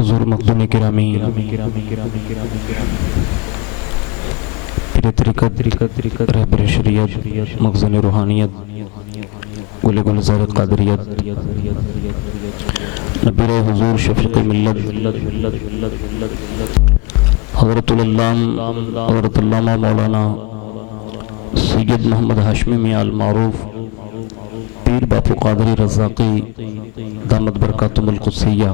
حضور مقدوم گرامی پیر طریقت رہبر شریعت مخزن روحانیت گل گلزار قادریت نبیر حضور شفیق ملت حضرت علامہ مولانا سید محمد ہاشمی میاں المعروف پیر باپو قادری رزاقی دامت برکاتم القدسیہ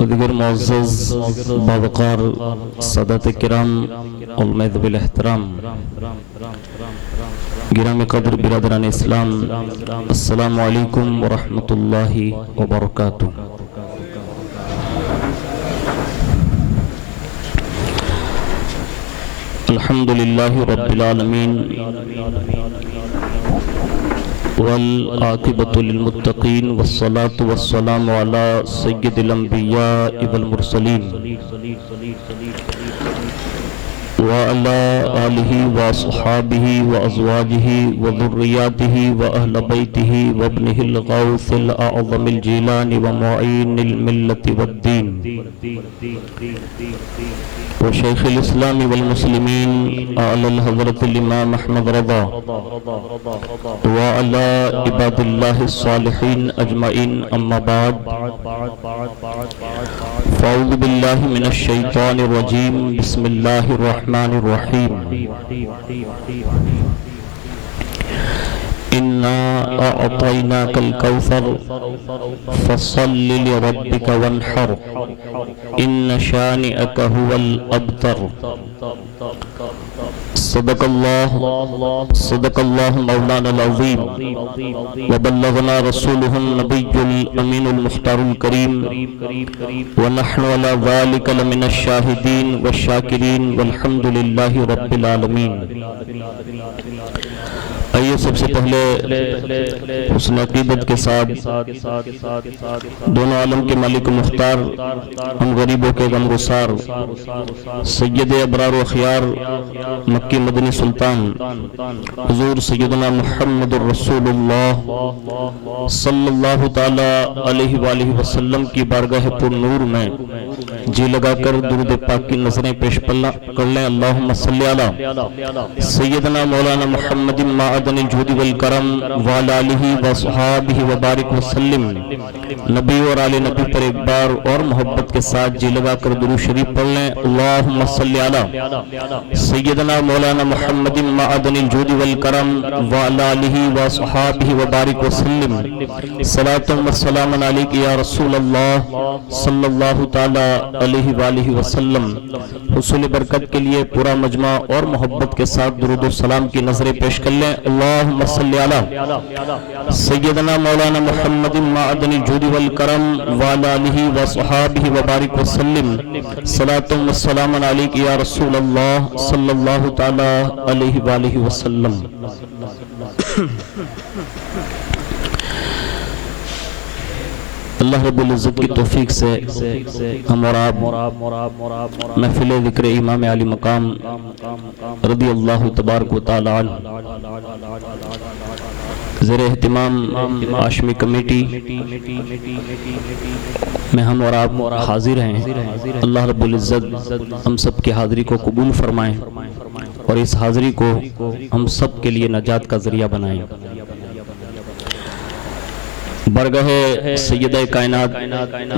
و دیگر معزز باوقار سادات کرام علماء ذوی الاحترام گرامی قدر برادران اسلام، السلام علیکم ورحمۃ اللہ وبرکاتہ۔ الحمدللہ رب العالمین والعاقبۃ للمتقین والصلاة والسلام علی سید الانبیاء والمرسلین وعلى آلہ وصحابہ وازواجہ وذریاتہ واہل بیتہ وابنہ الغوث الاعظم الجیلانی ومعین الملت والدین وشیخ الاسلام والمسلمین اعلی الحضرت الامام احمد رضا وعلى عباد اللہ الصالحین اجمعین، اما بعد فاعوذ باللہ من الشیطان الرجیم، بسم اللہ الرحمن الرحیم۔ انا اعطیناک الکوثر فصل لربک وانحر ان شانئک هو الابتر۔ صدق اللہ مولانا العظیم وبلغنا رسولہ النبی الامین المختار الکریم ونحن على ذلك لمن الشاہدین والشاکرین والحمد للہ رب العالمین۔ آئیے سب سے پہلے حسن عقیدت کے ساتھ دونوں عالم کے مالک و مختار، ہم غریبوں کے غمگسار، سید ابرار و اخیار، مکی مدنی سلطان حضور سیدنا محمد الرسول اللہ صلی اللہ تعالی علیہ وآلہ وسلم کی بارگاہ پر نور میں جی لگا کر درود پاک کی نظریں پیش کر لیں۔ اللہم صلی علی سیدنا مولانا محمد معدن الجود والکرم وعلی آلہ وصحابہ وبارک وسلم۔ نبی اور آل نبی پر ایک بار اور محبت کے ساتھ جی لگا کر درود شریف پڑھ لیں۔ اللہم صلی علی سیدنا مولانا محمد معدن الجود والکرم وعلی آلہ وصحابہ وبارک وسلم۔ صلاۃ و سلام علیک یا رسول اللہ صلی اللہ تعالی علیہ وآلہ وسلم۔ حصول برکت کے لیے پورا مجمع اور محبت کے ساتھ درود و سلام کی نظریں پیش کر لیں۔ اللہم صلی علی سیدنا مولانا محمد معدن الجود والکرم وعلی آلہ وصحابہ وبارک وسلم۔ صلاۃ و سلام علیک یا رسول اللہ صلی اللہ تعالی علیہ وآلہ وسلم۔ اللہ رب العزت کی توفیق سے ہم اور آپ محفل ذکر امام علی مقام رضی اللہ تبارک و تعالی عنہ زیر اہتمام ہاشمی کمیٹی میں ہم اور آپ حاضر ہیں۔ اللہ رب العزت ہم سب کی حاضری کو قبول فرمائیں اور اس حاضری کو ہم سب کے لیے نجات کا ذریعہ بنائیں۔ برگاہ سیدہ کائنات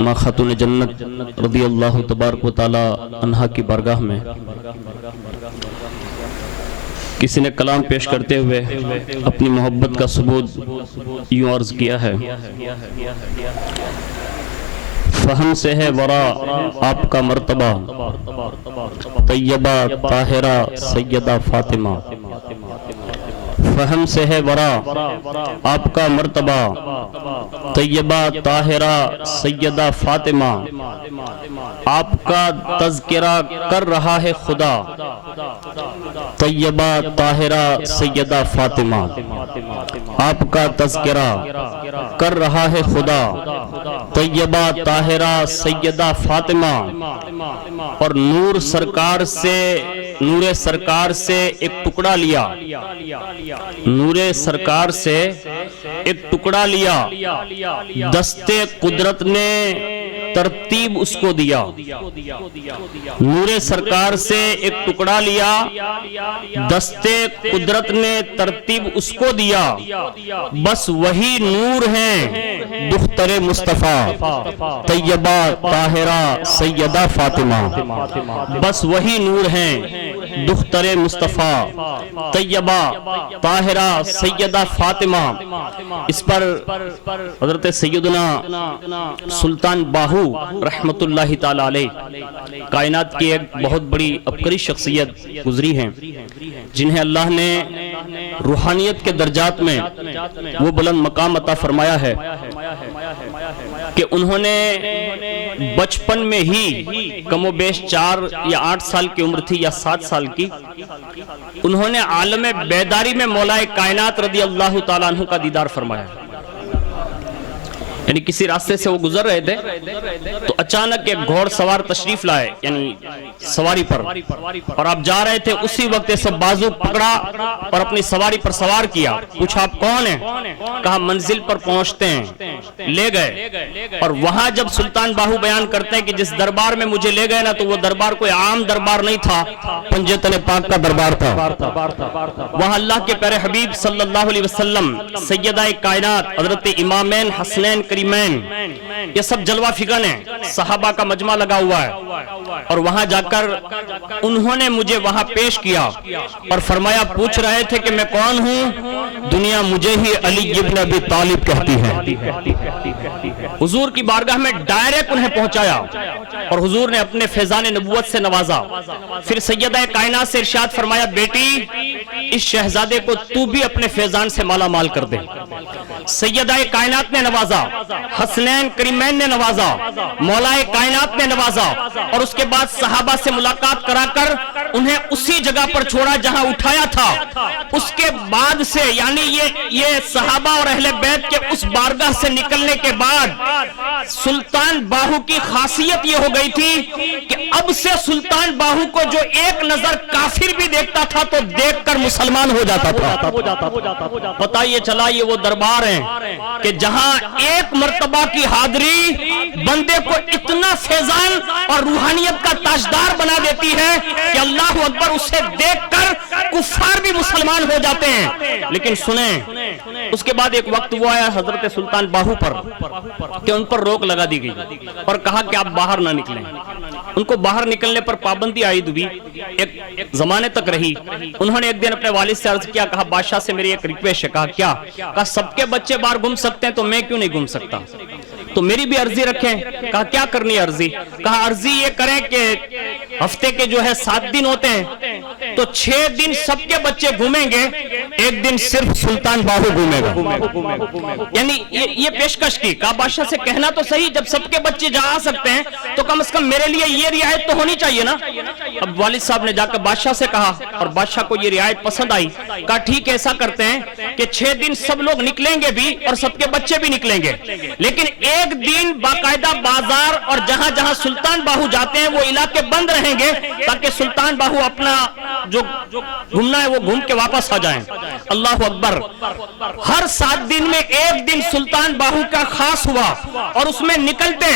ماں خاتون جنت رضی اللہ تبارک و تعالی عنہا کی برگاہ میں کسی نے کلام پیش کرتے ہوئے اپنی محبت کا ثبوت یوں عرض کیا ہے: فہم سے ہے ورا آپ کا مرتبہ، طیبہ طاہرہ سیدہ فاطمہ۔ فہم سے ہے ورا آپ کا مرتبہ، طیبہ طاہرہ سیدہ فاطمہ۔ آپ کا تذکرہ کر رہا ہے خدا، طیبہ طاہرہ سیدہ فاطمہ۔ آپ کا تذکرہ کر رہا ہے خدا، طیبہ طاہرہ سیدہ فاطمہ۔ اور نور سرکار سے ایک ٹکڑا لیا، نور سرکار سے ایک ٹکڑا لیا، دستے قدرت نے ترتیب اس کو دیا۔ نور سرکار سے ایک ٹکڑا لیا، دستے قدرت نے ترتیب اس کو دیا، بس وہی نور ہیں دختر مصطفیٰ طیبہ طاہرہ سیدہ فاطمہ، بس وہی نور ہیں دختر مصطفیٰ طیبہ طاہرہ سیدہ فاطمہ۔ اس پر حضرت سیدنا سلطان باہو رحمت اللہ تعالی علیہ کائنات کی ایک بہت بڑی عبقری شخصیت گزری ہیں، جنہیں اللہ نے روحانیت کے درجات میں وہ بلند مقام عطا فرمایا ہے کہ انہوں نے بچپن میں ہی کم و بیش 4 یا 8 سال کی عمر تھی یا 7 سال کی، انہوں نے عالم بیداری میں مولا کائنات رضی اللہ تعالیٰ عنہ کا دیدار فرمایا۔ یعنی کسی راستے سے وہ گزر رہے تھے تو اچانک ایک گھوڑ سوار تشریف لائے، یعنی سواری پر، اور آپ جا رہے تھے، اسی وقت ایسے بازو پکڑا اور اپنی سواری پر سوار کیا۔ پوچھا آپ کون ہیں؟ کہا منزل پر پہنچتے ہیں۔ لے گئے، اور وہاں جب سلطان باہو بیان کرتے ہیں کہ جس دربار میں مجھے لے گئے نا، تو وہ دربار کوئی عام دربار نہیں تھا، پنجتن پاک کا دربار تھا۔ وہاں اللہ کے پیارے حبیب صلی اللہ علیہ وسلم، سیدہ کائنات حضرت امامین حسنین کریمین، یہ سب جلوہ فگن ہیں، صحابہ کا مجمع لگا ہوا ہے، اور وہاں جا کر انہوں نے مجھے وہاں پیش کیا اور فرمایا، پوچھ رہے تھے کہ میں کون ہوں؟ دنیا مجھے ہی علی ابن ابی طالب کہتی ہے۔ حضور کی بارگاہ میں ڈائریکٹ انہیں پہنچایا اور حضور نے اپنے فیضان نبوت سے نوازا۔ پھر سیدہ کائنات سے ارشاد فرمایا، بیٹی اس شہزادے کو تو بھی اپنے فیضان سے مالا مال کر دے۔ سیدہ کائنات نے نوازا، حسنین کریمین نے نوازا، مولا کائنات نے نوازا، اور اس کے بعد صحابہ سے ملاقات کرا کر انہیں اسی جگہ پر چھوڑا جہاں اٹھایا تھا۔ اس کے بعد سے یعنی یہ صحابہ اور اہل بیت کے اس بارگاہ سے نکلنے کے بعد سلطان باہو کی خاصیت یہ ہو گئی تھی کہ اب سے سلطان باہو کو جو ایک نظر کافر بھی دیکھتا تھا تو دیکھ کر مسلمان ہو جاتا تھا۔ پتہ یہ چلا یہ وہ دربار ہیں کہ جہاں ایک مرتبہ کی حاضری بندے کو اتنا فیضان اور روحانیت کا تاجدار بنا دیتی ہے کہ اللہ اکبر، اسے دیکھ کر کفار بھی مسلمان ہو جاتے ہیں۔ لیکن سنیں، اس کے بعد ایک وقت وہ آیا حضرت سلطان باہو پر کہ ان پر روک لگا دی گئی اور کہا کہ آپ باہر نہ نکلیں۔ ان کو باہر نکلنے پر پابندی عائد ہوئی، ایک زمانے تک رہی۔ انہوں نے ایک دن اپنے والد سے عرض کیا، کہا بادشاہ سے میری ایک ریکویسٹ ہے۔ کہا کیا؟ کہا سب کے بچے باہر گھوم سکتے ہیں تو میں کیوں نہیں گھوم سکتا؟ تو میری بھی عرضی رکھیں۔ کہا کیا کرنی ہے عرضی؟ کہا عرضی یہ کریں کہ ہفتے کے جو ہے 7 دن ہوتے ہیں تو 6 دن سب کے بچے گھومیں گے، ایک دن صرف سلطان باہو گھومے گا۔ یعنی یہ پیشکش کی۔ کہا بادشاہ سے کہنا تو صحیح، جب سب کے بچے جا آ سکتے ہیں تو کم از کم میرے لیے یہ رعایت تو ہونی چاہیے نا۔ اب والد صاحب نے جا کر بادشاہ سے کہا اور بادشاہ کو یہ رعایت پسند آئی۔ کہا ٹھیک ہے، ایسا کرتے ہیں کہ 6 دن سب لوگ نکلیں گے بھی اور سب کے بچے بھی نکلیں گے، لیکن ایک دن باقاعدہ بازار اور جہاں جہاں سلطان باہو جاتے ہیں وہ علاقے بند رہیں گے تاکہ سلطان باہو اپنا جو گھومنا ہے وہ گھوم کے واپس آ جائیں۔ اللہ اکبر۔ ہر 7 دن میں ایک دن سلطان باہو کا خاص ہوا اور اس میں نکلتے،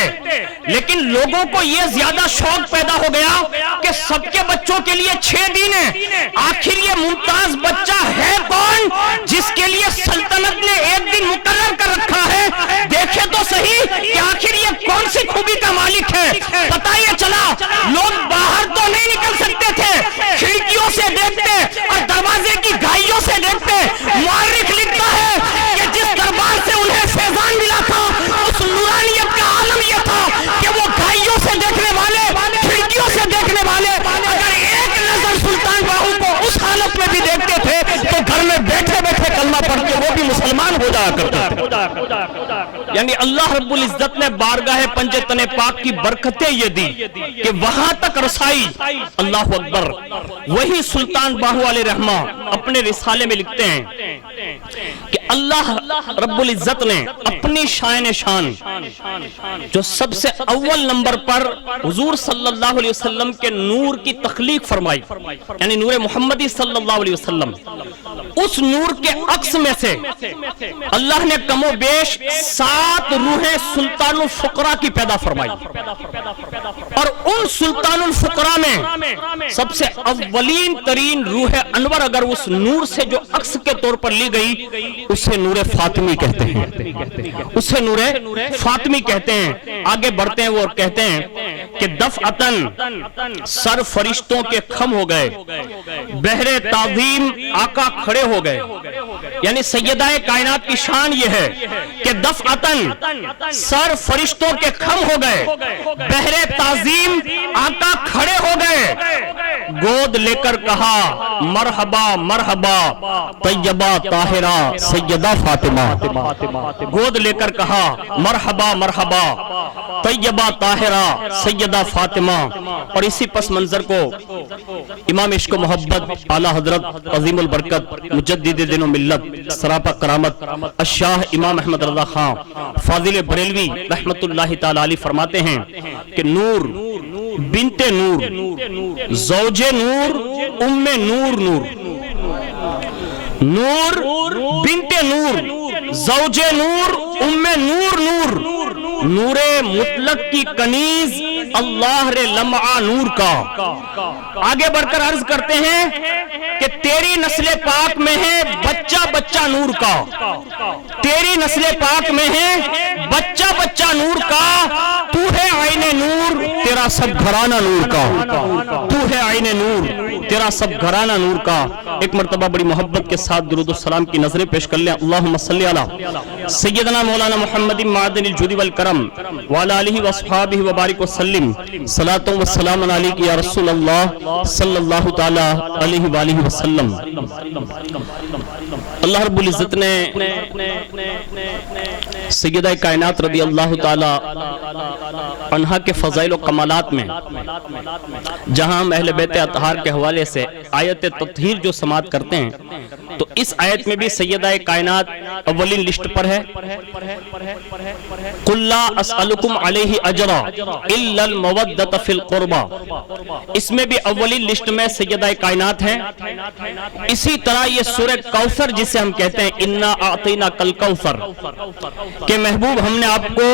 لیکن لوگوں کو یہ زیادہ شوق پیدا ہو گیا کہ سب کے بچوں کے لیے 6 دن ہیں، آخر یہ ممتاز بچہ ہے کون جس کے لیے سلطنت نے ایک دن مقرر کر رکھا ہے؟ دیکھیں تو صحیح کہ آخر یہ کون سی خوبی کا مالک ہے۔ پتہ یہ چلا لوگ باہر تو نہیں نکل سکتے تھے، کھڑکیوں سے دیکھتے اور دروازے کی گھائیوں سے دیکھتے۔ مورخ لکھتا ہے کہ جس دربار سے انہیں فیضان ملا تھا اس نورانیت کا عالم یہ تھا کہ وہ گھائیوں سے دیکھنے والے، کھڑکیوں سے دیکھنے والے اگر ایک نظر سلطان باہو کو اس حالت میں بھی دیکھتے تھے تو گھر میں بیٹھے بیٹھے کلمہ پڑھ کے وہ بھی مسلمان ہو جایا کرتے تھے۔ یعنی اللہ رب العزت نے بارگاہ پنجتن پاک کی برکتیں یہ دی کہ وہاں تک رسائی۔ اللہ اکبر۔ وہی سلطان باہو علیہ رحمہ اپنے رسالے میں لکھتے ہیں کہ اللہ رب العزت نے اپنی شان شان جو سب سے اول نمبر پر حضور صلی اللہ علیہ وسلم کے نور کی تخلیق فرمائی، یعنی نور محمدی صلی اللہ علیہ وسلم، اس نور کے عکس میں سے اللہ نے کم و بیش 7 روحیں سلطان الفقراء کی پیدا فرمائی، اور ان سلطان الفقراء میں سب سے اولین ترین روح انور اگر اس نور سے جو عکس کے طور پر لی گئی اسے نور فاطمی کہتے ہیں، اسے نور فاطمی کہتے ہیں۔ آگے بڑھتے ہیں وہ اور کہتے ہیں کہ دفعتاً سر فرشتوں کے خم ہو گئے، بہر تعظیم آقا کھڑے ہو گئے، یعنی سیدہ کائنات کی شان یہ ہے کہ دفعتاً سر فرشتوں کے خم ہو گئے، بہر تعظیم آقا کھڑے ہو گئے، گود لے کر کہا مرحبا مرحبا طیبہ طاہرہ سیدہ فاطمہ، گود لے کر کہا مرحبا مرحبا طیبہ طاہرہ سیدہ فاطمہ۔ اور اسی پس منظر کو امام عشق و محبت اعلیٰ حضرت عظیم البرکت مجدد دین و ملت سراپا کرامت الشاہ امام احمد رضا خان فاضل بریلوی رحمت اللہ تعالی علیہ فرماتے ہیں کہ نور بنت نور زوج نور ام نور نور، نور بنت نور زوج نور ام نور نور، نور مطلق کی کنیز اللہ رے لمعہ نور کا۔ آگے بڑھ کر عرض کرتے ہیں کہ تیری نسل پاک میں ہے بچہ بچہ نور کا، تیری نسل پاک میں ہے بچہ بچہ نور کا، تو ہے عین نور تیرا سب گھرانہ نور کا، تو ہے عین نور تیرا سب گھرانہ نور کا۔ ایک مرتبہ بڑی محبت کے ساتھ درود السلام کی نظریں پیش کر لیں۔ اللہم صلی علی سیدنا مولانا محمد معدن الجود والکرم وعلی آلہ واصحابہ وبارک وسلم، صلاۃ و سلام علیک یا رسول اللہ صلی اللہ تعالی علیہ وآلہ وسلم۔ اللہ رب العزت نے سیدہ کائنات رضی اللہ تعالی عنہا کے فضائل و کمالات میں جہاں ہم اہل بیت اطہار کے حوالے سے آیت تطہیر جو سماعت کرتے ہیں تو اس آیت میں بھی سیدہ کائنات اولین لسٹ پر ہے، قُلْ لَا أَسْأَلُكُمْ عَلَيْهِ أَجْرًا إِلَّا الْمَوَدَّةَ فِي الْقُرْبَى، اس میں بھی اولین لسٹ میں سیدہ کائنات ہیں۔ اسی طرح یہ سورہ کوثر جسے ہم کہتے ہیں اِنَّا أَعْطَيْنَاكَ الْكَوْثَرَ کہ محبوب ہم نے آپ کو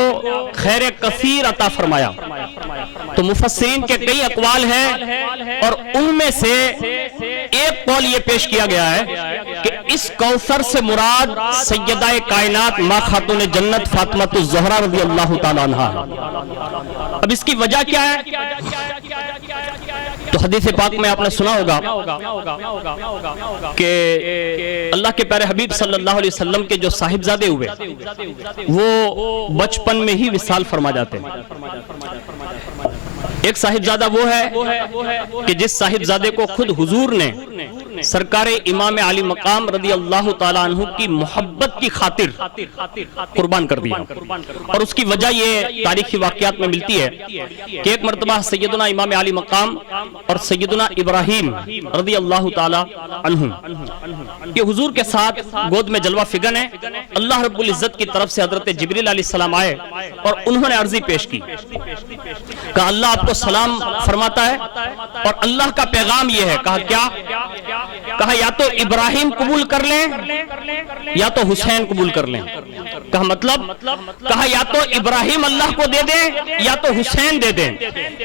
خیر کثیر عطا فرمایا، تو مفسرین کے کئی اقوال ہیں اور ان میں سے ایک قول یہ پیش کیا گیا ہے کہ اس کوثر سے مراد سیدہ کائنات ماں خاتون جنت فاطمہ الزہرا رضی اللہ تعالیٰ عنہا ہے۔ اب اس کی وجہ کیا ہے؟ تو حدیث پاک میں آپ نے سنا ہوگا کہ اللہ کے پیارے حبیب صلی اللہ علیہ وسلم کے جو صاحبزادے ہوئے وہ بچپن میں ہی وصال فرما جاتے ہیں۔ ایک صاحبزادہ وہ ہے کہ جس صاحبزادے کو خود حضور نے سرکار امام علی مقام رضی اللہ تعالیٰ عنہ کی محبت کی خاطر قربان کر دیا، اور اس کی وجہ یہ تاریخی واقعات میں ملتی ہے کہ ایک مرتبہ سیدنا امام علی مقام اور سیدنا ابراہیم رضی اللہ تعالیٰ عنہ یہ حضور کے ساتھ گود میں جلوہ فگن ہے۔ اللہ رب العزت کی طرف سے حضرت جبریل علیہ السلام آئے اور انہوں نے عرضی پیش کی کہ اللہ آپ کو سلام فرماتا ہے اور اللہ کا پیغام یہ ہے۔ کہا کیا؟ کہا یا تو ابراہیم قبول کر لیں یا تو حسین قبول کر لیں۔ کہا مطلب؟ کہا یا تو ابراہیم اللہ کو دے دیں یا تو حسین دے دیں،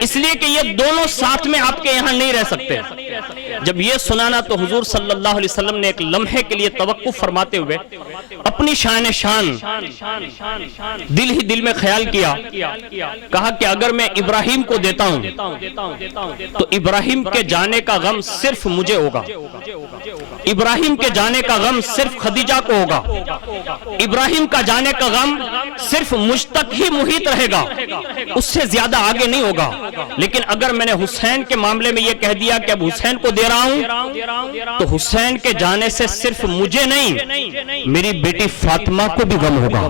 اس لیے کہ یہ دونوں ساتھ میں آپ کے یہاں نہیں رہ سکتے۔ جب یہ سنانا تو حضور صلی اللہ علیہ وسلم نے ایک لمحے کے لیے توقف فرماتے ہوئے اپنی شان شان دل ہی دل میں خیال کیا، کہا کہ اگر میں ابراہیم کو دیتا ہوں تو ابراہیم کے جانے کا غم صرف مجھے ہوگا، ابراہیم کے جانے کا غم صرف خدیجہ کو ہوگا، ابراہیم کا جانے کا غم صرف مجھ تک ہی محیط رہے گا، اس سے زیادہ آگے نہیں ہوگا۔ لیکن اگر میں نے حسین کے معاملے میں یہ کہہ دیا کہ اب حسین کو دے رہا ہوں تو حسین کے جانے سے صرف مجھے نہیں میری بیٹی فاطمہ کو بھی غم ہوگا.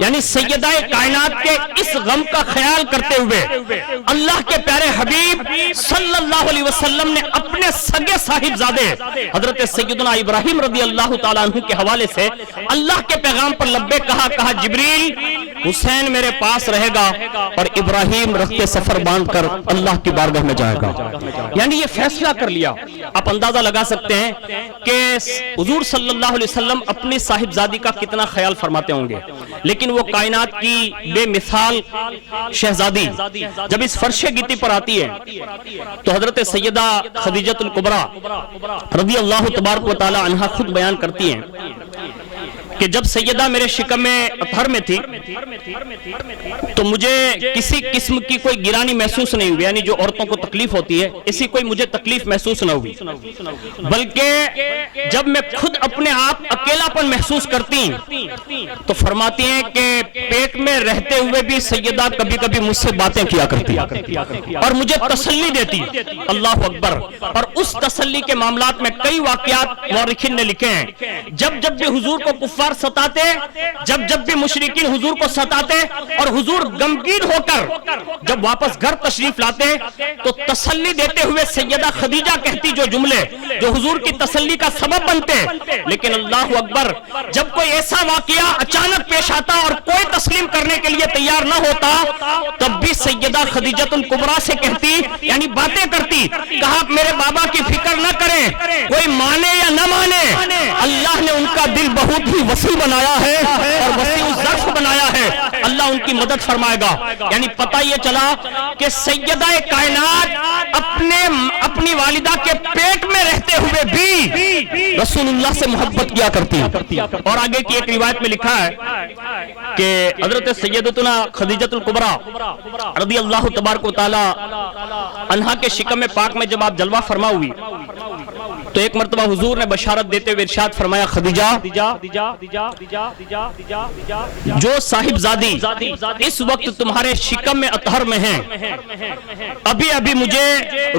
یعنی سیدہ کائنات کے اس غم کا خیال کرتے ہوئے اللہ کے پیارے حبیب صلی اللہ علیہ وسلم نے اپنے سگے صاحبزادے حضرت سیدنا ابراہیم رضی اللہ تعالیٰ عنہ کے حوالے سے اللہ کے پیغام پر لبے کہا جبریل حسین میرے پاس رہے گا اور ابراہیم رخت سفر باندھ کر اللہ کی بارگاہ میں جائے گا. یعنی یہ فیصلہ کر لیا. آپ اندازہ لگا سکتے ہیں کہ حضور صلی اللہ علیہ وسلم اپنی صاحبزادی کا کتنا خیال فرماتے ہوں گے, لیکن وہ کائنات کی بے مثال شہزادی جب اس فرش گیتی پر آتی ہے تو حضرت سیدہ خدیجہ الکبریٰ رضی اللہ تبارک و تعالی عنہا خود بیان کرتی ہیں کہ جب سیدہ میرے شکم اطہر میں تھی تو مجھے کسی قسم کی کوئی گرانی محسوس نہیں ہوئی, یعنی جو عورتوں کو تکلیف ہوتی ہے اسی کوئی مجھے تکلیف محسوس نہ ہوئی, بلکہ جب میں خود اپنے آپ اکیلا پن محسوس کرتی تو فرماتی ہیں کہ پیٹ میں رہتے ہوئے بھی سیدہ کبھی کبھی مجھ سے باتیں کیا کرتی اور مجھے تسلی دیتی. اللہ اکبر. اور اس تسلی کے معاملات میں کئی واقعات مورخین نے لکھے ہیں. جب بھی حضور کو کفار ستاتے, جب بھی مشرکین حضور کو ستاتے اور حضور غمگین ہو کر جب واپس گھر تشریف لاتے تو تسلی دیتے ہوئے سیدہ خدیجہ کہتی جو جملے جو حضور کی تسلی کا سبب بنتے. لیکن اللہ اکبر, جب کوئی ایسا واقعہ اچانک پیش آتا اور کوئی تسلیم کرنے کے لیے تیار نہ ہوتا تب بھی سیدہ خدیجہ الکبریٰ سے کہتی, یعنی باتیں کرتی, کہا میرے بابا کی فکر نہ کریں, کوئی مانے یا نہ مانے اللہ نے ان کا دل بہت ہی وسیع بنایا ہے اور وسیع ظرف بنایا ہے, اللہ ان کی مدد فرمائے گا. یعنی پتہ یہ چلا کہ سیدہ کائنات اپنی والدہ کے پیٹ میں رہتے ہوئے بھی رسول اللہ سے محبت کیا کرتی. اور آگے کی ایک روایت میں لکھا ہے کہ حضرت سیدتنا خدیجہ الکبریٰ رضی اللہ تبارک و تعالی عنہا کے شکم پاک میں جب آپ جلوہ فرما ہوئی تو ایک مرتبہ حضور نے بشارت دیتے ہوئے ارشاد فرمایا, خدیجہ جو صاحبزادی اس وقت تمہارے شکم میں اطہر میں ہیں, ابھی مجھے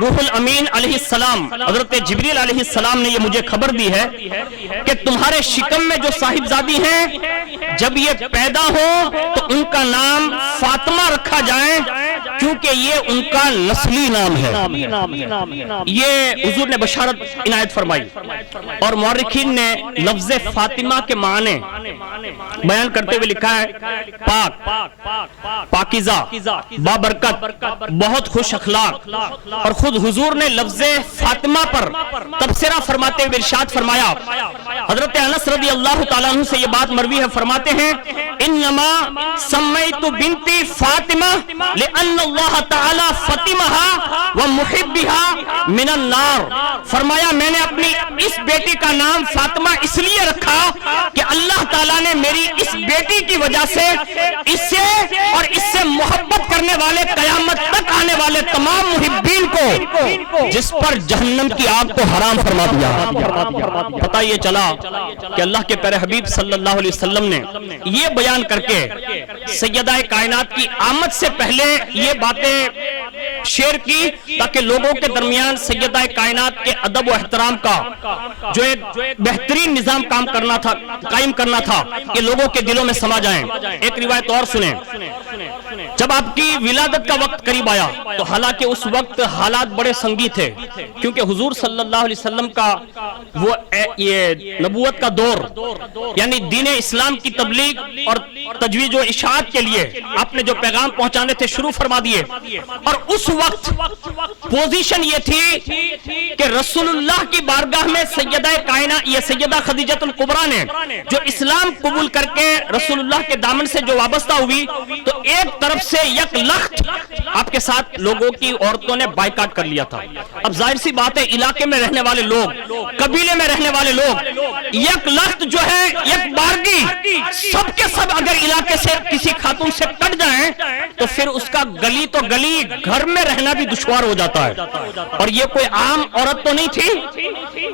روح الامین علیہ السلام حضرت جبریل علیہ السلام نے یہ مجھے خبر دی ہے کہ تمہارے شکم میں جو صاحبزادی ہیں جب یہ پیدا ہو تو ان کا نام فاطمہ رکھا جائے کیونکہ یہ ان کا نسلی نام ہے. یہ حضور نے بشارت عنایت فرمائی. اور مورخین نے لفظ فاطمہ کے معنی بیان کرتے ہوئے لکھا ہے پاک, پاکیزہ, بابرکت, بہت خوش اخلاق. اور خود حضور نے لفظ فاطمہ پر تبصرہ فرماتے ہوئے ارشاد فرمایا, حضرت انس رضی اللہ تعالیٰ عنہ سے یہ بات مروی ہے, فرماتے ہیں انما سمیت بنتی فاطمہ لأن اللہ تعالی فاطمہ ومحبها من النار. فرمایا میں نے اپنی اس بیٹی کا نام فاطمہ اس لیے رکھا کہ اللہ تعالیٰ نے میری اس بیٹی کی وجہ سے اسے اور اس سے محبت کرنے والے قیامت تک آنے والے تمام محبین کو جس پر جہنم کی آگ کو حرام فرما دیا. پتہ یہ چلا کہ اللہ کے پیارے حبیب صلی اللہ علیہ وسلم نے یہ بیان کر کے سیدہ کائنات کی آمد سے پہلے یہ باتیں شیئر کی تاکہ لوگوں کے درمیان سیدہ کائنات کے ادب و احترام کا جو ایک بہترین نظام قائم کرنا تھا یہ لوگوں کے دلوں میں سما جائیں. ایک روایت اور سنیں, جب آپ کی ولادت کا وقت قریب آیا تو حالانکہ اس وقت حالات بڑے سنگی تھے کیونکہ حضور صلی اللہ علیہ وسلم کا وہ یہ نبوت کا دور یعنی دین اسلام کی تبلیغ اور تجویز و اشاعت کے لیے آپ نے جو پیغام پہنچانے تھے شروع فرما دیے. اور اس وقت پوزیشن یہ تھی کہ رسول اللہ کی بارگاہ میں سیدہ کائنات یہ سیدہ خدیجہ الکبریٰ نے جو اسلام قبول کر کے رسول اللہ کے دامن سے جو وابستہ ہوئی تو ایک طرف سے یک لخت آپ کے ساتھ لوگوں کی عورتوں نے بائیکاٹ کر لیا تھا. اب ظاہر سی بات ہے علاقے میں رہنے والے لوگ, قبیلے میں رہنے والے لوگ یک لخت جو ہے یک بارگی سب کے سب اگر علاقے سے کسی خاتون سے کٹ جائیں تو پھر اس کا گلی تو گلی گھر میں رہنا بھی دشوار ہو جاتا ہے. اور یہ کوئی عام عورت تو نہیں تھی,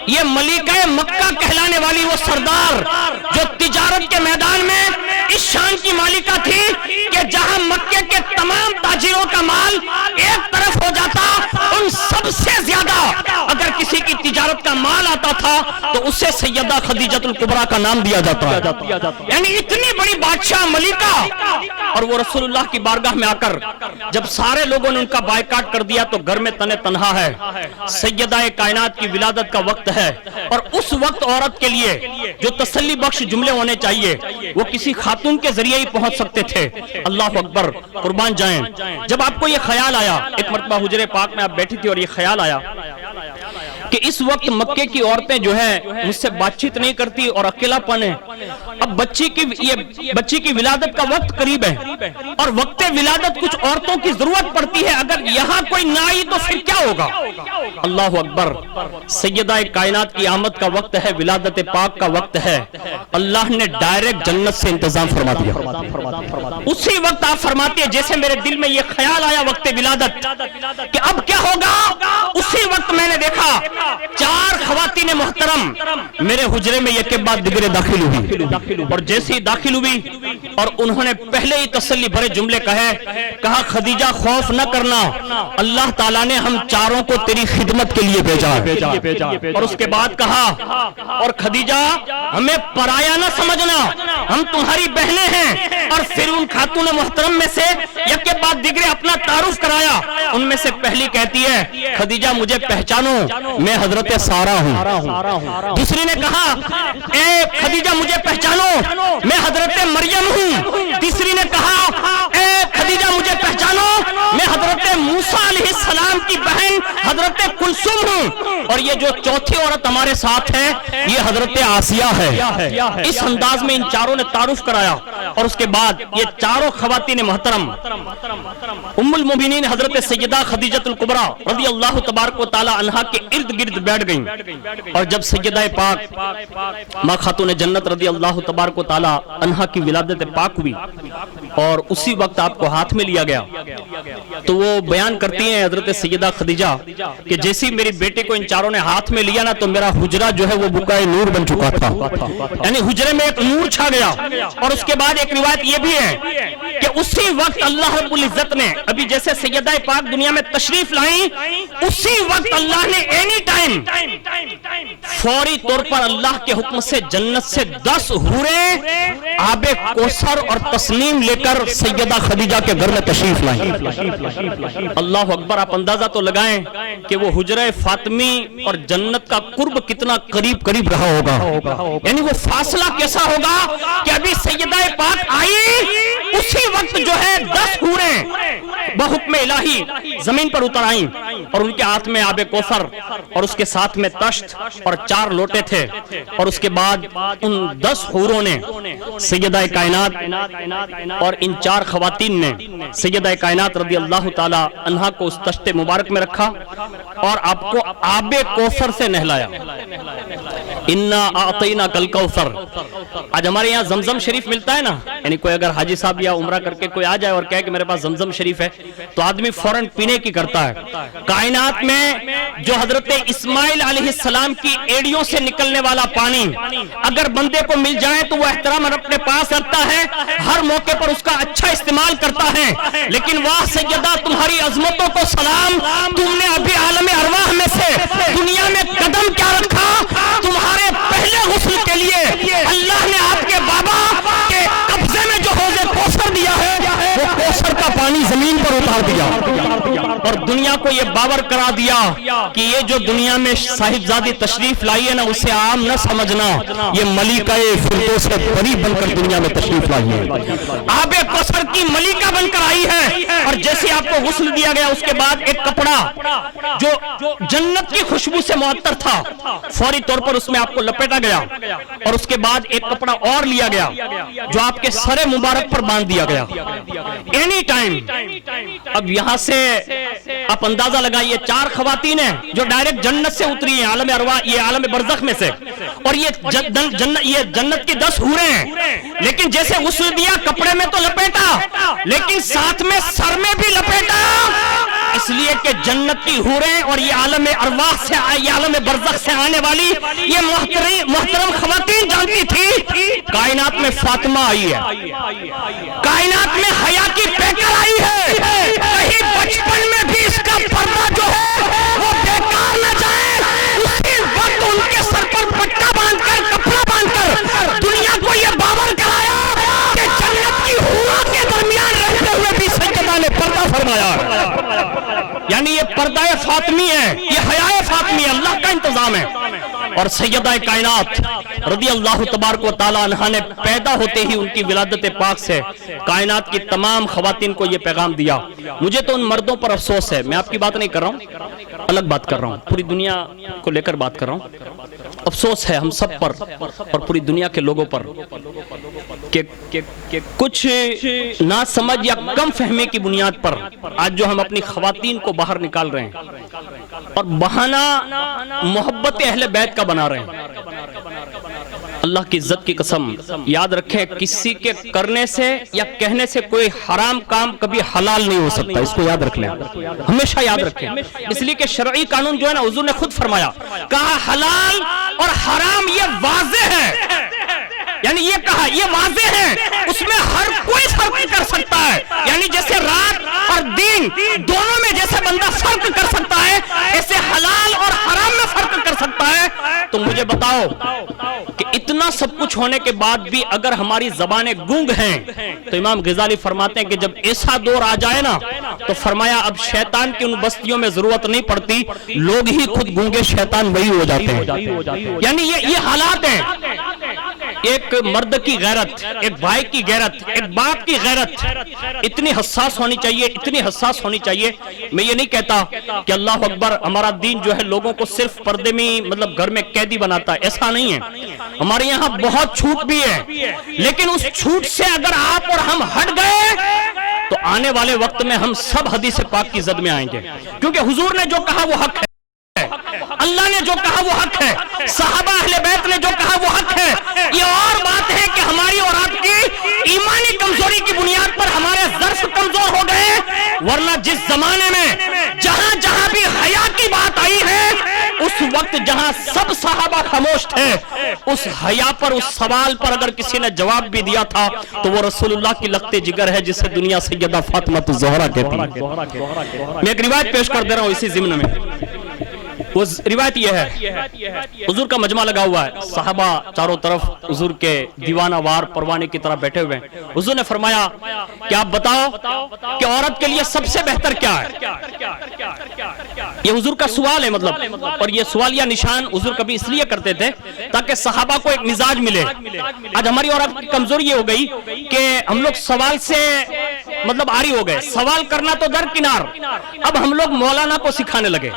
یہ ملکہ مکہ کہلانے والی وہ سردار جو تجارت کے میدان میں اس شان کی مالکہ تھی کہ جہاں مکے کے تمام تاجروں کا مال ایک طرف ہو جاتا ان سب سے زیادہ اگر کسی کی ہوتا تھا تو اسے سیدہ خدیجہ الکبریٰ کا نام دیا جاتا ہے. یعنی اتنی بڑی بادشاہ ملکہ, اور وہ رسول اللہ کی بارگاہ میں آ کر جب سارے لوگوں نے ان کا بائیکاٹ کر دیا تو گھر میں تنے تنہا ہے. سیدہ کائنات کی ولادت کا وقت ہے, اور اس وقت عورت کے لیے جو تسلی بخش جملے ہونے چاہیے وہ کسی خاتون کے ذریعے ہی پہنچ سکتے تھے. اللہ اکبر, قربان جائیں. جب آپ کو یہ خیال آیا, ایک مرتبہ حجرے پاک میں آپ بیٹھی تھی اور یہ خیال آیا کہ اس وقت مکے کی عورتیں جو ہیں مجھ سے بات چیت نہیں کرتی اور اکیلا پن ہے. اب بچی کی ولادت کا وقت قریب ہے, اور وقت ولادت کچھ عورتوں کی ضرورت پڑتی ہے. اگر یہاں کوئی نہ آئی تو پھر کیا ہوگا؟ اللہ اکبر. سیدہ کائنات کی آمد کا وقت ہے, ولادت پاک کا وقت ہے. اللہ نے ڈائریکٹ جنت سے انتظام فرما دیا. اسی وقت آپ فرماتے ہیں جیسے میرے دل میں یہ خیال آیا وقت ولادت کہ اب کیا ہوگا, اسی وقت میں نے دیکھا 4 خواتین محترم میرے حجرے میں یک کے بعد دیگرے داخل ہوئی, اور جیسے ہی داخل ہوئی اور انہوں نے پہلے ہی تسلی بھرے جملے کہا خدیجہ خوف نہ کرنا, اللہ تعالیٰ نے ہم چاروں کو تیری خدمت کے لیے بھیجا ہے. اور اس کے بعد کہا اور خدیجہ ہمیں پرایا نہ سمجھنا, ہم تمہاری بہنیں ہیں. اور پھر ان خاتون محترم میں سے یک کے بعد دیگرے اپنا تعارف کرایا. ان میں سے پہلی کہتی ہے خدیجہ مجھے پہچانو, میں حضرت سارہ ہوں. دوسری نے کہا اے خدیجہ مجھے پہچانو, میں حضرت مریم ہوں. تیسری نے کہا اے خدیجہ مجھے پہچانو, میں حضرت موسیٰ علیہ السلام کی بہن حضرت کلثوم ہوں. اور یہ جو چوتھی عورت ہمارے ساتھ ہے یہ حضرت آسیہ ہے. اس انداز میں ان چاروں نے تعارف کرایا, اور اس کے بعد یہ چاروں خواتین محترم ام المومنین حضرت سیدہ خدیجہ الکبریٰ رضی اللہ تبارک و تعالی عنہا کے ارد گرد بیٹھ گئیں. اور جب سیدہ پاک ماں خاتون جنت رضی اللہ تبارک و تعالی عنہا کی ولادت پاک ہوئی اور اسی وقت آپ کو ہاتھ میں لیا گیا, تو وہ بیان کرتی ہیں حضرت سیدہ خدیجہ کہ جیسی میری بیٹے کو ان چاروں نے ہاتھ میں لیا نا تو میرا حجرہ جو ہے وہ بکائے نور بن چکا تھا. یعنی حجرے میں ایک نور چھا گیا. اور اس کے بعد ایک روایت یہ بھی ہے کہ اسی وقت اللہ رب العزت نے, ابھی جیسے سیدہ پاک دنیا میں تشریف لائیں, اسی وقت اللہ نے اینی ٹائم فوری طور پر اللہ کے حکم سے جنت سے 10 حوریں آب کوثر اور تسنیم لے کر سیدہ خدیجہ کے گھر میں تشریف لائیں. اللہ اکبر. آپ اندازہ تو لگائیں کہ وہ حجرہ فاطمی اور جنت کا قرب کتنا قریب رہا ہوگا. یعنی وہ فاصلہ کیسا ہوگا کہ ابھی سیدہ پاک آئی اسی وقت جو ہے 10 حوریں بحکم الہی زمین پر اتر آئیں, اور ان کے ہاتھ میں آب کوثر اور اس کے ساتھ میں تشت اور 4 لوٹے تھے. اور اس کے بعد ان 10 حوروں نے سیدہ کائنات اور ان 4 خواتین نے سیدہ کائنات رضی اللہ تعالی عنہا کو اس تشت مبارک میں رکھا اور آپ کو آب کوثر سے نہلایا. انا اعطینا کل کوثر. آج ہمارے یہاں زمزم شریف ملتا ہے نا, یعنی کوئی اگر حاجی صاحب یا عمرہ کر کے کوئی آ جائے اور کہے کہ میرے پاس زمزم شریف ہے تو آدمی فوراً پینے کی کرتا ہے. کائنات میں جو حضرت اسماعیل علیہ السلام کی ایڑیوں سے نکلنے والا پانی اگر بندے کو مل جائے تو وہ احترام اپنے پاس رکھتا ہے, ہر موقع پر اس کا اچھا استعمال کرتا ہے. لیکن واہ سیدہ تمہاری عظمتوں کو سلام, تم نے ابھی عالم ارواح میں سے دنیا میں قدم کیا رکھا. تمہارے پہلے غسل کے لیے اللہ نے آپ کے بابا کے قبضے میں جو حوض کوثر دیا ہے وہ کوثر کا پانی زمین پر اتار دیا اور دنیا کو یہ باور کرا دیا کہ یہ جو دنیا میں صاحبزادی تشریف لائی ہے نا اسے عام نہ سمجھنا, یہ ملکہ فردوس بری بن کر دنیا میں تشریف لائی ہے, آب کوثر کی ملکہ بن کر آئی ہے. اور جیسے آپ کو غسل دیا گیا اس کے بعد ایک کپڑا جو جنت کی خوشبو سے معطر تھا فوری طور پر اس میں آپ کو لپیٹا گیا, اور اس کے بعد ایک کپڑا اور لیا گیا جو آپ کے سر مبارک پر باندھ دیا گیا. اینی ٹائم اب یہاں سے آپ اندازہ لگائیے 4 خواتین ہیں جو ڈائریکٹ جنت سے اتری ہیں عالم ارواح, یہ عالم برزخ میں سے, اور یہ جنت کی 10 حوریں ہیں. لیکن جیسے غسل دیا کپڑے میں تو لپیٹا لیکن ساتھ میں سر میں بھی لپیٹا, اس لیے کہ جنت کی حوریں اور یہ عالم ارواح سے, یہ عالم برزخ سے آنے والی یہ محترم خواتین جانتی تھی کائنات میں فاطمہ آئی ہے, کائنات میں حیا کی پیکر آئی ہے, کہیں بچپن میں بھی اس کا پردہ جو ہے وہ بیکار نہ جائے. اسی وقت ان کے سر پردہ فاطمی ہے، یہ حیاء فاطمی ہے، اللہ کا انتظام ہے۔ اور سیدہ کائنات رضی اللہ تبارک و تعالی عنہا نے پیدا ہوتے ہی ان کی ولادت پاک سے کائنات کی تمام خواتین کو یہ پیغام دیا۔ مجھے تو ان مردوں پر افسوس ہے، میں آپ کی بات نہیں کر رہا ہوں، الگ بات کر رہا ہوں، پوری دنیا کو لے کر بات کر رہا ہوں۔ افسوس ہے ہم سب پر اور پوری دنیا کے لوگوں پر کہ کچھ نا سمجھ یا کم فہمی کی بنیاد پر آج جو ہم اپنی خواتین کو باہر نکال رہے ہیں اور بہانہ محبت اہل بیت کا بنا رہے ہیں۔ اللہ کی عزت کی قسم یاد رکھیں، کسی کے کرنے سے یا کہنے سے کوئی حرام کام کبھی حلال نہیں ہو سکتا، اس کو یاد رکھ لیں، ہمیشہ یاد رکھیں۔ اس لیے کہ شرعی قانون جو ہے نا، حضور نے خود فرمایا، کہا حلال اور حرام یہ واضح ہے، یعنی یہ کہا یہ واضح ہے، اس میں ہر کوئی فرق کر سکتا ہے، یعنی جیسے رات اور دین دونوں میں جیسے بندہ فرق کر سکتا ہے، ایسے حلال اور حرام میں فرق کر سکتا ہے۔ تو مجھے بتاؤ کہ اتنا سب کچھ ہونے کے بعد بھی اگر ہماری زبانیں گونگ ہیں، تو امام غزالی فرماتے ہیں کہ جب ایسا دور آ جائے نا، تو فرمایا اب شیطان کی ان بستیوں میں ضرورت نہیں پڑتی، لوگ ہی خود گونگے شیطان وہی ہو جاتے ہیں۔ یعنی یہ حالات ہیں۔ ایک مرد کی غیرت، ایک بھائی کی غیرت، ایک باپ کی غیرت اتنی حساس ہونی چاہیے، اتنی حساس ہونی چاہیے۔ میں یہ نہیں کہتا کہ اللہ اکبر ہمارا دین جو ہے لوگوں کو صرف پردے میں مطلب گھر میں قیدی بناتا ہے، ایسا نہیں ہے۔ ہمارے یہاں بہت چھوٹ بھی ہے، لیکن اس چھوٹ سے اگر آپ اور ہم ہٹ گئے تو آنے والے وقت میں ہم سب حدیث پاک کی زد میں آئیں گے، کیونکہ حضور نے جو کہا وہ حق ہے، اللہ نے جو کہا وہ حق ہے، صحابہ اہل بیت نے جو کہا وہ حق ہے۔ یہ اور بات ہے کہ ہماری اور آپ کی ایمانی کمزوری کی بنیاد پر ہمارے ظرف کمزور ہو گئے، ورنہ جس زمانے میں جہاں جہاں بھی حیا کی بات آئی ہے، اس وقت جہاں سب صحابہ خاموش تھے، اس حیا پر، اس سوال پر اگر کسی نے جواب بھی دیا تھا تو وہ رسول اللہ کی لخت جگر ہے، جسے دنیا سیدہ فاطمہ الزہرا کہتی ہے۔ میں ایک روایت پیش کر دے رہا ہوں اسی ضمن میں۔ وہ روایت یہ ہے، حضور کا مجمع لگا ہوا ہے، صحابہ چاروں طرف حضور کے دیوانہ وار پروانے کی طرح بیٹھے ہوئے ہیں۔ حضور نے فرمایا کہ آپ بتاؤ کہ عورت کے لیے سب سے بہتر کیا ہے؟ یہ حضور کا سوال ہے مطلب، اور یہ سوال یا نشان حضور کبھی اس لیے کرتے تھے تاکہ صحابہ کو ایک مزاج ملے۔ آج ہماری اور آپ کی کمزوری یہ ہو گئی کہ ہم لوگ سوال سے مطلب آری ہو گئے، سوال کرنا تو درکنار، اب ہم لوگ مولانا کو سکھانے لگے،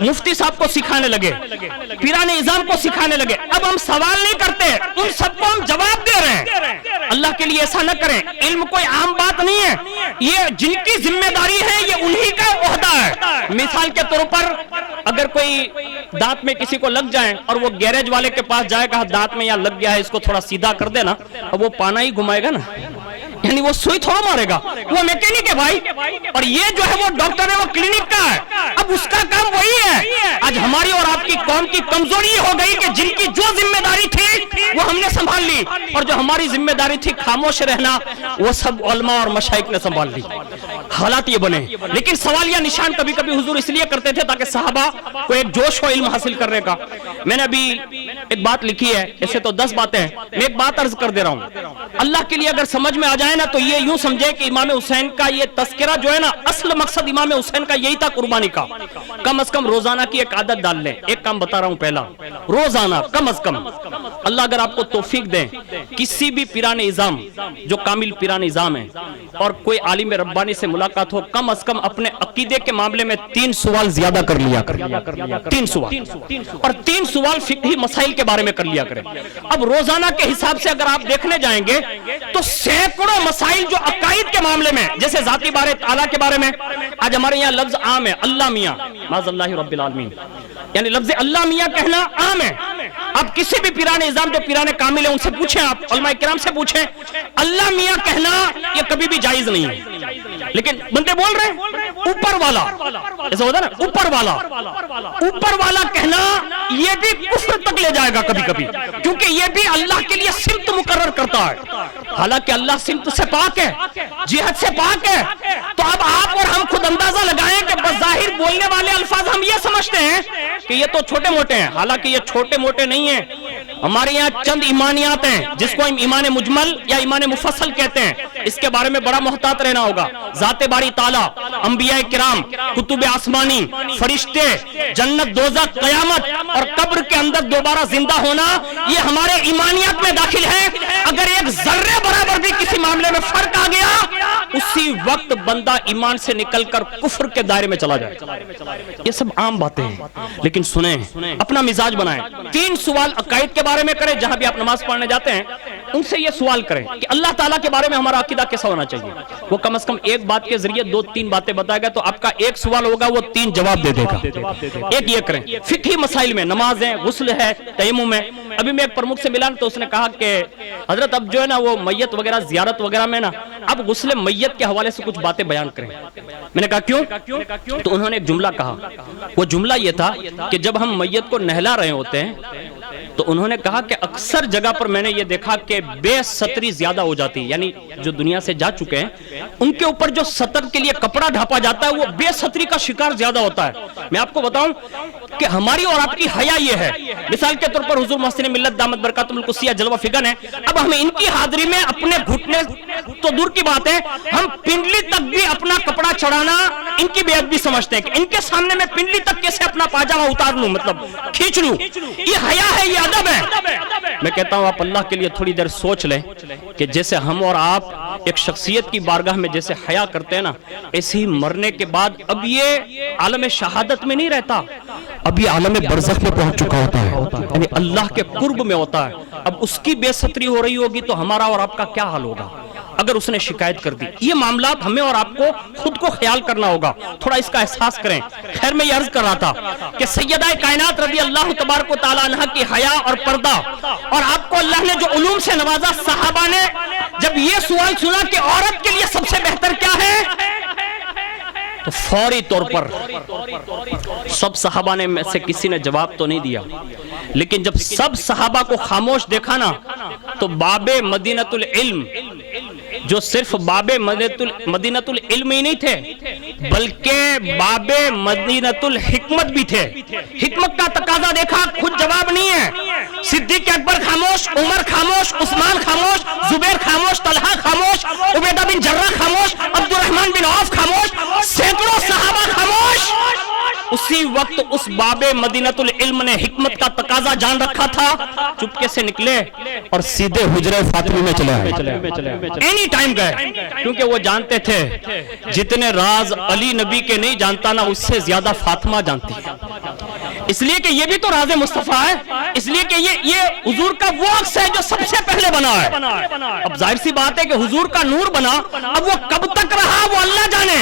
مفتی صاحب کو سکھانے لگے، پیران اعظام کو سکھانے لگے۔ اب ہم سوال نہیں کرتے، ان سب کو ہم جواب دے رہے ہیں۔ اللہ کے لیے ایسا نہ کریں، علم کوئی عام بات نہیں ہے، یہ جن کی ذمہ داری ہے یہ انہی کا عہدہ ہے۔ مثال کے طور پر اگر کوئی دانت میں کسی کو لگ جائے اور وہ گیریج والے کے پاس جائے گا، دانت میں یہاں لگ گیا ہے، اس کو تھوڑا سیدھا کر دینا، اب وہ پانا ہی گھمائے گا نا، یعنی وہ سوئی تھوڑا مارے گا، وہ میکینک ہے بھائی، اور یہ جو ہے وہ ڈاکٹر ہے، وہ کلینک کا ہے، اب اس کا کام وہی ہے۔ آج ہماری اور آپ کی قوم کی کمزوری ہو گئی کہ جن کی جو ذمہ داری تھی وہ ہم نے سنبھال لی، اور جو ہماری ذمہ داری تھی خاموش رہنا، وہ سب علماء اور مشائخ نے سنبھال لی۔ حالات یہ بنے، لیکن سوال یا نشان کبھی کبھی حضور اس لیے کرتے تھے تاکہ صحابہ کو ایک جوش ہو علم حاصل کرنے کا۔ میں نے ابھی ایک بات لکھی ہے، ایسے تو 10 باتیں ہیں، میں ایک بات عرض کر دے رہا ہوں۔ اللہ کے لیے اگر سمجھ میں آ جائے نا تو یہ یوں سمجھے کہ امام حسین کا یہ تذکرہ جو ہے نا، اصل مقصد امام حسین کا یہی تھا قربانی کا۔ کم از کم روزانہ کی ایک عادت ڈال لیں۔ ایک کام بتا رہا ہوں، پہلا روزانہ کم از کم، اللہ اگر آپ کو توفیق دیں، کسی بھی پیران اعظام جو کامل پیران اعظام ہیں اور کوئی عالم ربانی سے ملاقات ہو، کم از کم اپنے عقیدے کے معاملے میں 3 سوال زیادہ کر لیا کریں، 3 سوال، اور 3 سوال فقہی مسائل کے بارے میں کر لیا کریں۔ اب روزانہ کے حساب سے اگر آپ دیکھنے جائیں گے تو سینکڑوں مسائل جو عقائد کے معاملے میں، جیسے ذاتی بارے تعالیٰ کے بارے میں، آج ہمارے یہاں لفظ عام ہے، اللہ میاں، معاذ اللہ رب العالمین، یعنی لفظ اللہ میاں کہنا عام ہے۔ اب کسی بھی پیران اعظام جو پیران کامل ہیں ان سے پوچھیں، آپ علماء کرام سے پوچھیں، اللہ میاں کہنا یہ کبھی بھی جائز نہیں ہے، لیکن بندے بول رہے ہیں اوپر والا، ایسا ہوتا ہے نا، اوپر والا کہنا یہ بھی کفر تک لے جائے گا کبھی کبھی، کیونکہ یہ بھی اللہ کے لیے سمت مقرر کرتا ہے، حالانکہ اللہ سمت سے پاک ہے، جہت سے پاک ہے۔ تو اب آپ اور ہم خود اندازہ لگائیں کہ بظاہر بولنے والے الفاظ ہم یہ سمجھتے ہیں کہ یہ تو چھوٹے موٹے ہیں، حالانکہ یہ چھوٹے موٹے نہیں ہیں. ہمارے یہاں چند ایمانیات ہیں جس کو ہم ایمان مجمل یا ایمان مفصل کہتے ہیں. اس کے بارے میں بڑا محتاط رہنا ہوگا. ذات باری تعالیٰ، انبیاء کرام، کتب آسمانی، فرشتے، جنت، دوزخ، قیامت اور قبر کے اندر دوبارہ زندہ ہونا، یہ ہمارے ایمانیات میں داخل ہے. اگر ایک ذرے برابر بھی کسی معاملے میں فرق آ گیا، اسی وقت بندہ ایمان سے نکل کر کفر کے دائرے میں چلا جائے. یہ سب عام باتیں ہیں، لیکن سنیں، اپنا مزاج بنائیں. 3 سوال عقائد کے بارے میں کریں. جہاں بھی آپ نماز پڑھنے جاتے ہیں ان سے یہ سوال کریں کہ اللہ تعالیٰ کے بارے میں ہمارا عقیدہ کیسا ہونا چاہیے. وہ کم از کم ایک بات کے ذریعے 2-3 باتیں بتائے گا، تو آپ کا ایک سوال ہوگا وہ 3 جواب دے دے گا. ایک یہ کریں. فقہی مسائل میں، نماز ہے، غسل ہے، تیمم ہے. ابھی میں ایک پرمکھ سے ملا تو اس نے کہا کہ حضرت اب جو ہے نا وہ میت وغیرہ زیارت وغیرہ میں نا اب غسل میت کے حوالے سے کچھ باتیں بیان کریں. میں نے کہا کیوں؟ تو انہوں نے ایک جملہ کہا. وہ جملہ یہ تھا کہ جب ہم میت کو نہلا رہے ہوتے ہیں تو انہوں نے کہا کہ اکثر جگہ پر میں نے یہ دیکھا کہ بے ستری زیادہ ہو جاتی ہے. یعنی جو دنیا سے جا چکے ہیں ان کے اوپر جو ستر کے لیے کپڑا ڈھانپا جاتا ہے وہ بے ستری کا شکار زیادہ ہوتا ہے. میں آپ کو بتاؤں کہ ہماری اور آپ کی حیا یہ ہے. مثال کے طور پر حضور محسن ملت دامت برکاتہم القدسیہ جلوہ فگن ہے. اب ہم ان کی حاضری میں اپنے گھٹنے تو دور کی بات ہے، ہم پنڈلی تک بھی اپنا کپڑا چڑھانا ان کی بے ادبی سمجھتے ہیں کہ ان کے سامنے میں پنڈلی تک کیسے اپنا پاجامہ اتار لوں، مطلب کھینچ لوں. یہ حیا ہے، یہ ادب ہے. میں کہتا ہوں آپ اللہ کے لیے تھوڑی دیر سوچ لیں کہ جیسے ہم اور آپ ایک شخصیت کی بارگاہ میں جیسے حیا کرتے ہیں نا، ایسے ہی مرنے کے بعد اب یہ عالم شہادت میں نہیں رہتا، اب یہ عالم برزخ میں پہنچ چکا ہوتا ہے، یعنی اللہ کے قرب میں ہوتا ہے. اب اس کی بے ستری ہو رہی ہوگی تو ہمارا اور آپ کا کیا حال ہوگا اگر اس نے شکایت کر دی. یہ معاملات ہمیں اور آپ کو خود کو خیال کرنا ہوگا، تھوڑا اس کا احساس کریں. خیر میں یہ عرض کر رہا تھا کہ سیدہ کائنات رضی اللہ تبارک و تعالیٰ عنہ کی حیا اور پردہ، اور آپ کو اللہ نے جو علوم سے نوازا، صحابہ نے جب یہ سوال سنا کہ عورت کے لیے سب سے بہتر کیا ہے تو فوری طور پر سب صحابہ نے میں سے کسی نے جواب تو نہیں دیا، لیکن جب سب صحابہ کو خاموش دیکھا نا تو باب مدینۃ العلم، جو صرف باب مدینۃ العلم ہی نہیں تھے بلکہ باب مدینۃ الحکمت بھی تھے. حکمت کا تقاضا دیکھا، خود جواب نہیں ہے. صدیق اکبر خاموش، عمر خاموش، عثمان خاموش، زبیر خاموش، طلحہ خاموش، عبیدہ بن جراح خاموش، عبد الرحمن بن عوف خاموش، سینکڑوں صحابہ خاموش. اسی وقت اس باب مدینۃ العلم نے حکمت کا تقاضا جان رکھا تھا، چپکے سے نکلے اور سیدھے حجرہ فاطمی میں چلے آئے. اینی ٹائم گئے، کیونکہ وہ جانتے تھے جتنے راز علی نبی کے نہیں جانتا نا اس سے زیادہ فاطمہ جانتی ہے. اس لیے کہ یہ بھی تو راز مصطفیٰ ہے، اس لیے کہ یہ حضور کا وہ عکس ہے جو سب سے پہلے بنا ہے. اب ظاہر سی بات ہے کہ حضور کا نور بنا، اب وہ کب تک رہا وہ اللہ جانے.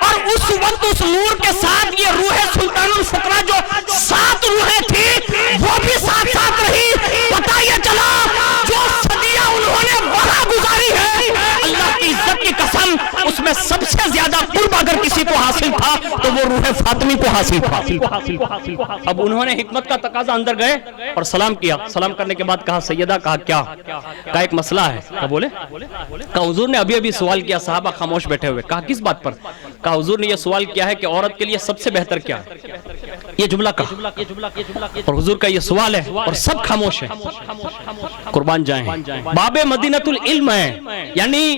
اور اس وقت اس نور کے ساتھ یہ روح سلطان الفقراء جو 7 روحیں تھی وہ بھی ساتھ ساتھ رہی. پتہ یہ چلا جو صدیہ انہوں نے وہاں گزاری ہے، اللہ کی عزت کی قسم اس میں سب سے زیادہ قرب اگر کسی کو حاصل تھا تو وہ روح فاطمی کو حاصل تھا. اب انہوں نے حکمت کا تقاضا اندر گئے اور سلام کیا. سلام کرنے کے بعد کہا سیدہ، کہا کیا؟ کہا ایک مسئلہ ہے. کہا بولے؟ کہا حضور نے ابھی سوال کیا، صحابہ خاموش بیٹھے ہوئے. کہا کس بات پر؟ کہا حضور نے یہ سوال کیا ہے کہ عورت کے لیے سب سے بہتر کیا ہے. یہ جملہ کہا اور حضور کا یہ سوال ہے اور سب خاموش ہیں. قربان جائیں، باب مدینۃ العلم ہے، یعنی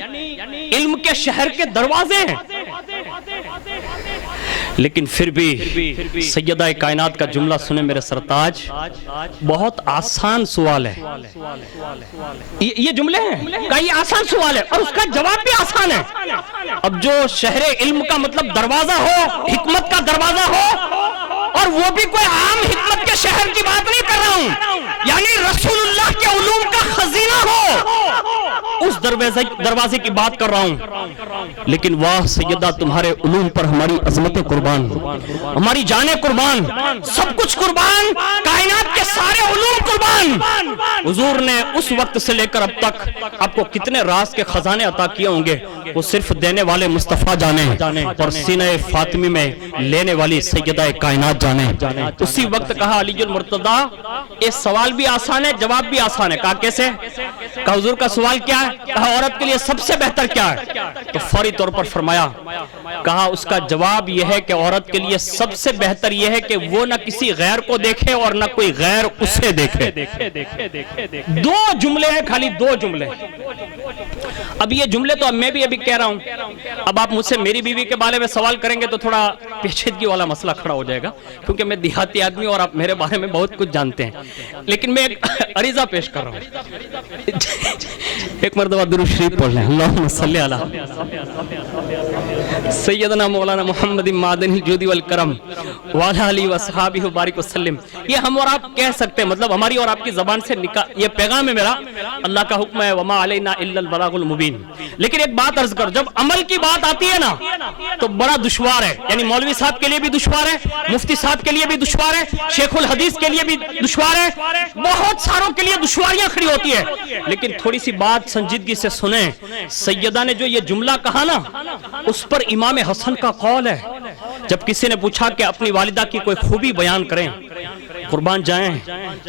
علم کے شہر کے دروازے ہیں. لیکن پھر بھی سیدہ کائنات کا جملہ سنیں میرے سرتاج، بہت آسان سوال ہے. یہ جملے ہیں کہ یہ آسان سوال ہے اور اس کا جواب بھی آسان ہے. اب جو شہر علم کا مطلب دروازہ ہو، حکمت کا دروازہ ہو، اور وہ بھی کوئی عام حکمت کے شہر کی بات نہیں کر رہا ہوں، یعنی رسول اللہ کے علوم کا خزینہ ہو، اس دروازے کی بات کر رہا ہوں. لیکن واہ سیدہ، تمہارے علوم پر ہماری عظمت قربان، ہماری جانیں قربان، سب کچھ قربان، کائنات کے سارے علوم قربان. حضور نے اس وقت سے لے کر اب تک آپ کو کتنے راز کے خزانے عطا کیے ہوں گے وہ صرف دینے والے مصطفیٰ جانے اور سینہ فاطمی میں لینے والی سیدہ کائنات جانے. اسی وقت کہا علی المرتضیٰ یہ سوال بھی آسان ہے جواب بھی آسان ہے. کہا کیسے؟ کہا حضور کا سوال کیا ہے؟ کہا عورت کے لیے سب سے بہتر کیا ہے؟ تو فوری طور پر فرمایا، کہا اس کا جواب یہ ہے کہ عورت کے لیے سب سے بہتر یہ ہے کہ وہ نہ کسی غیر کو دیکھے اور نہ کوئی غیر اسے دیکھے. دو جملے ہیں، خالی دو جملے. اب یہ جملے تو اب میں بھی ابھی کہہ رہا ہوں. اب آپ مجھ سے میری بیوی کے بارے میں سوال کریں گے تو تھوڑا پیچیدگی والا مسئلہ کھڑا ہو جائے گا، کیونکہ میں دیہاتی آدمی اور آپ میرے بارے میں بہت کچھ جانتے ہیں. لیکن میں ایک عریضہ پیش کر رہا ہوں. ایک مرتبہ درود شریف پڑھ لیں. اللہم صلی علی سیدنا مولانا محمد معدن الجود والکرم وعلی آلہ وصحابہ وبارک وسلم. یہ ہم اور آپ کہہ سکتے ہیں، مطلب ہماری اور آپ کی زبان سے یہ پیغام ہے میرا. اللہ کا حکم ہے وما علینا الا البلاغ المبین. لیکن ایک بات عرض کر، جب عمل کی بات آتی ہے نا تو بڑا دشوار ہے. یعنی مولوی صاحب کے لیے بھی دشوار ہے، مفتی صاحب کے لیے بھی دشوار ہے، شیخ الحدیث کے لیے بھی دشوار ہے، بہت ساروں کے لیے دشواریاں کھڑی ہوتی ہے. لیکن تھوڑی سی بات سنجیدگی سے سنیں. سیدہ نے جو یہ جملہ کہا نا، اس پر امام حسن کا قول ہے. جب کسی نے پوچھا کہ اپنی والدہ کی کوئی خوبی بیان کریں، قربان جائیں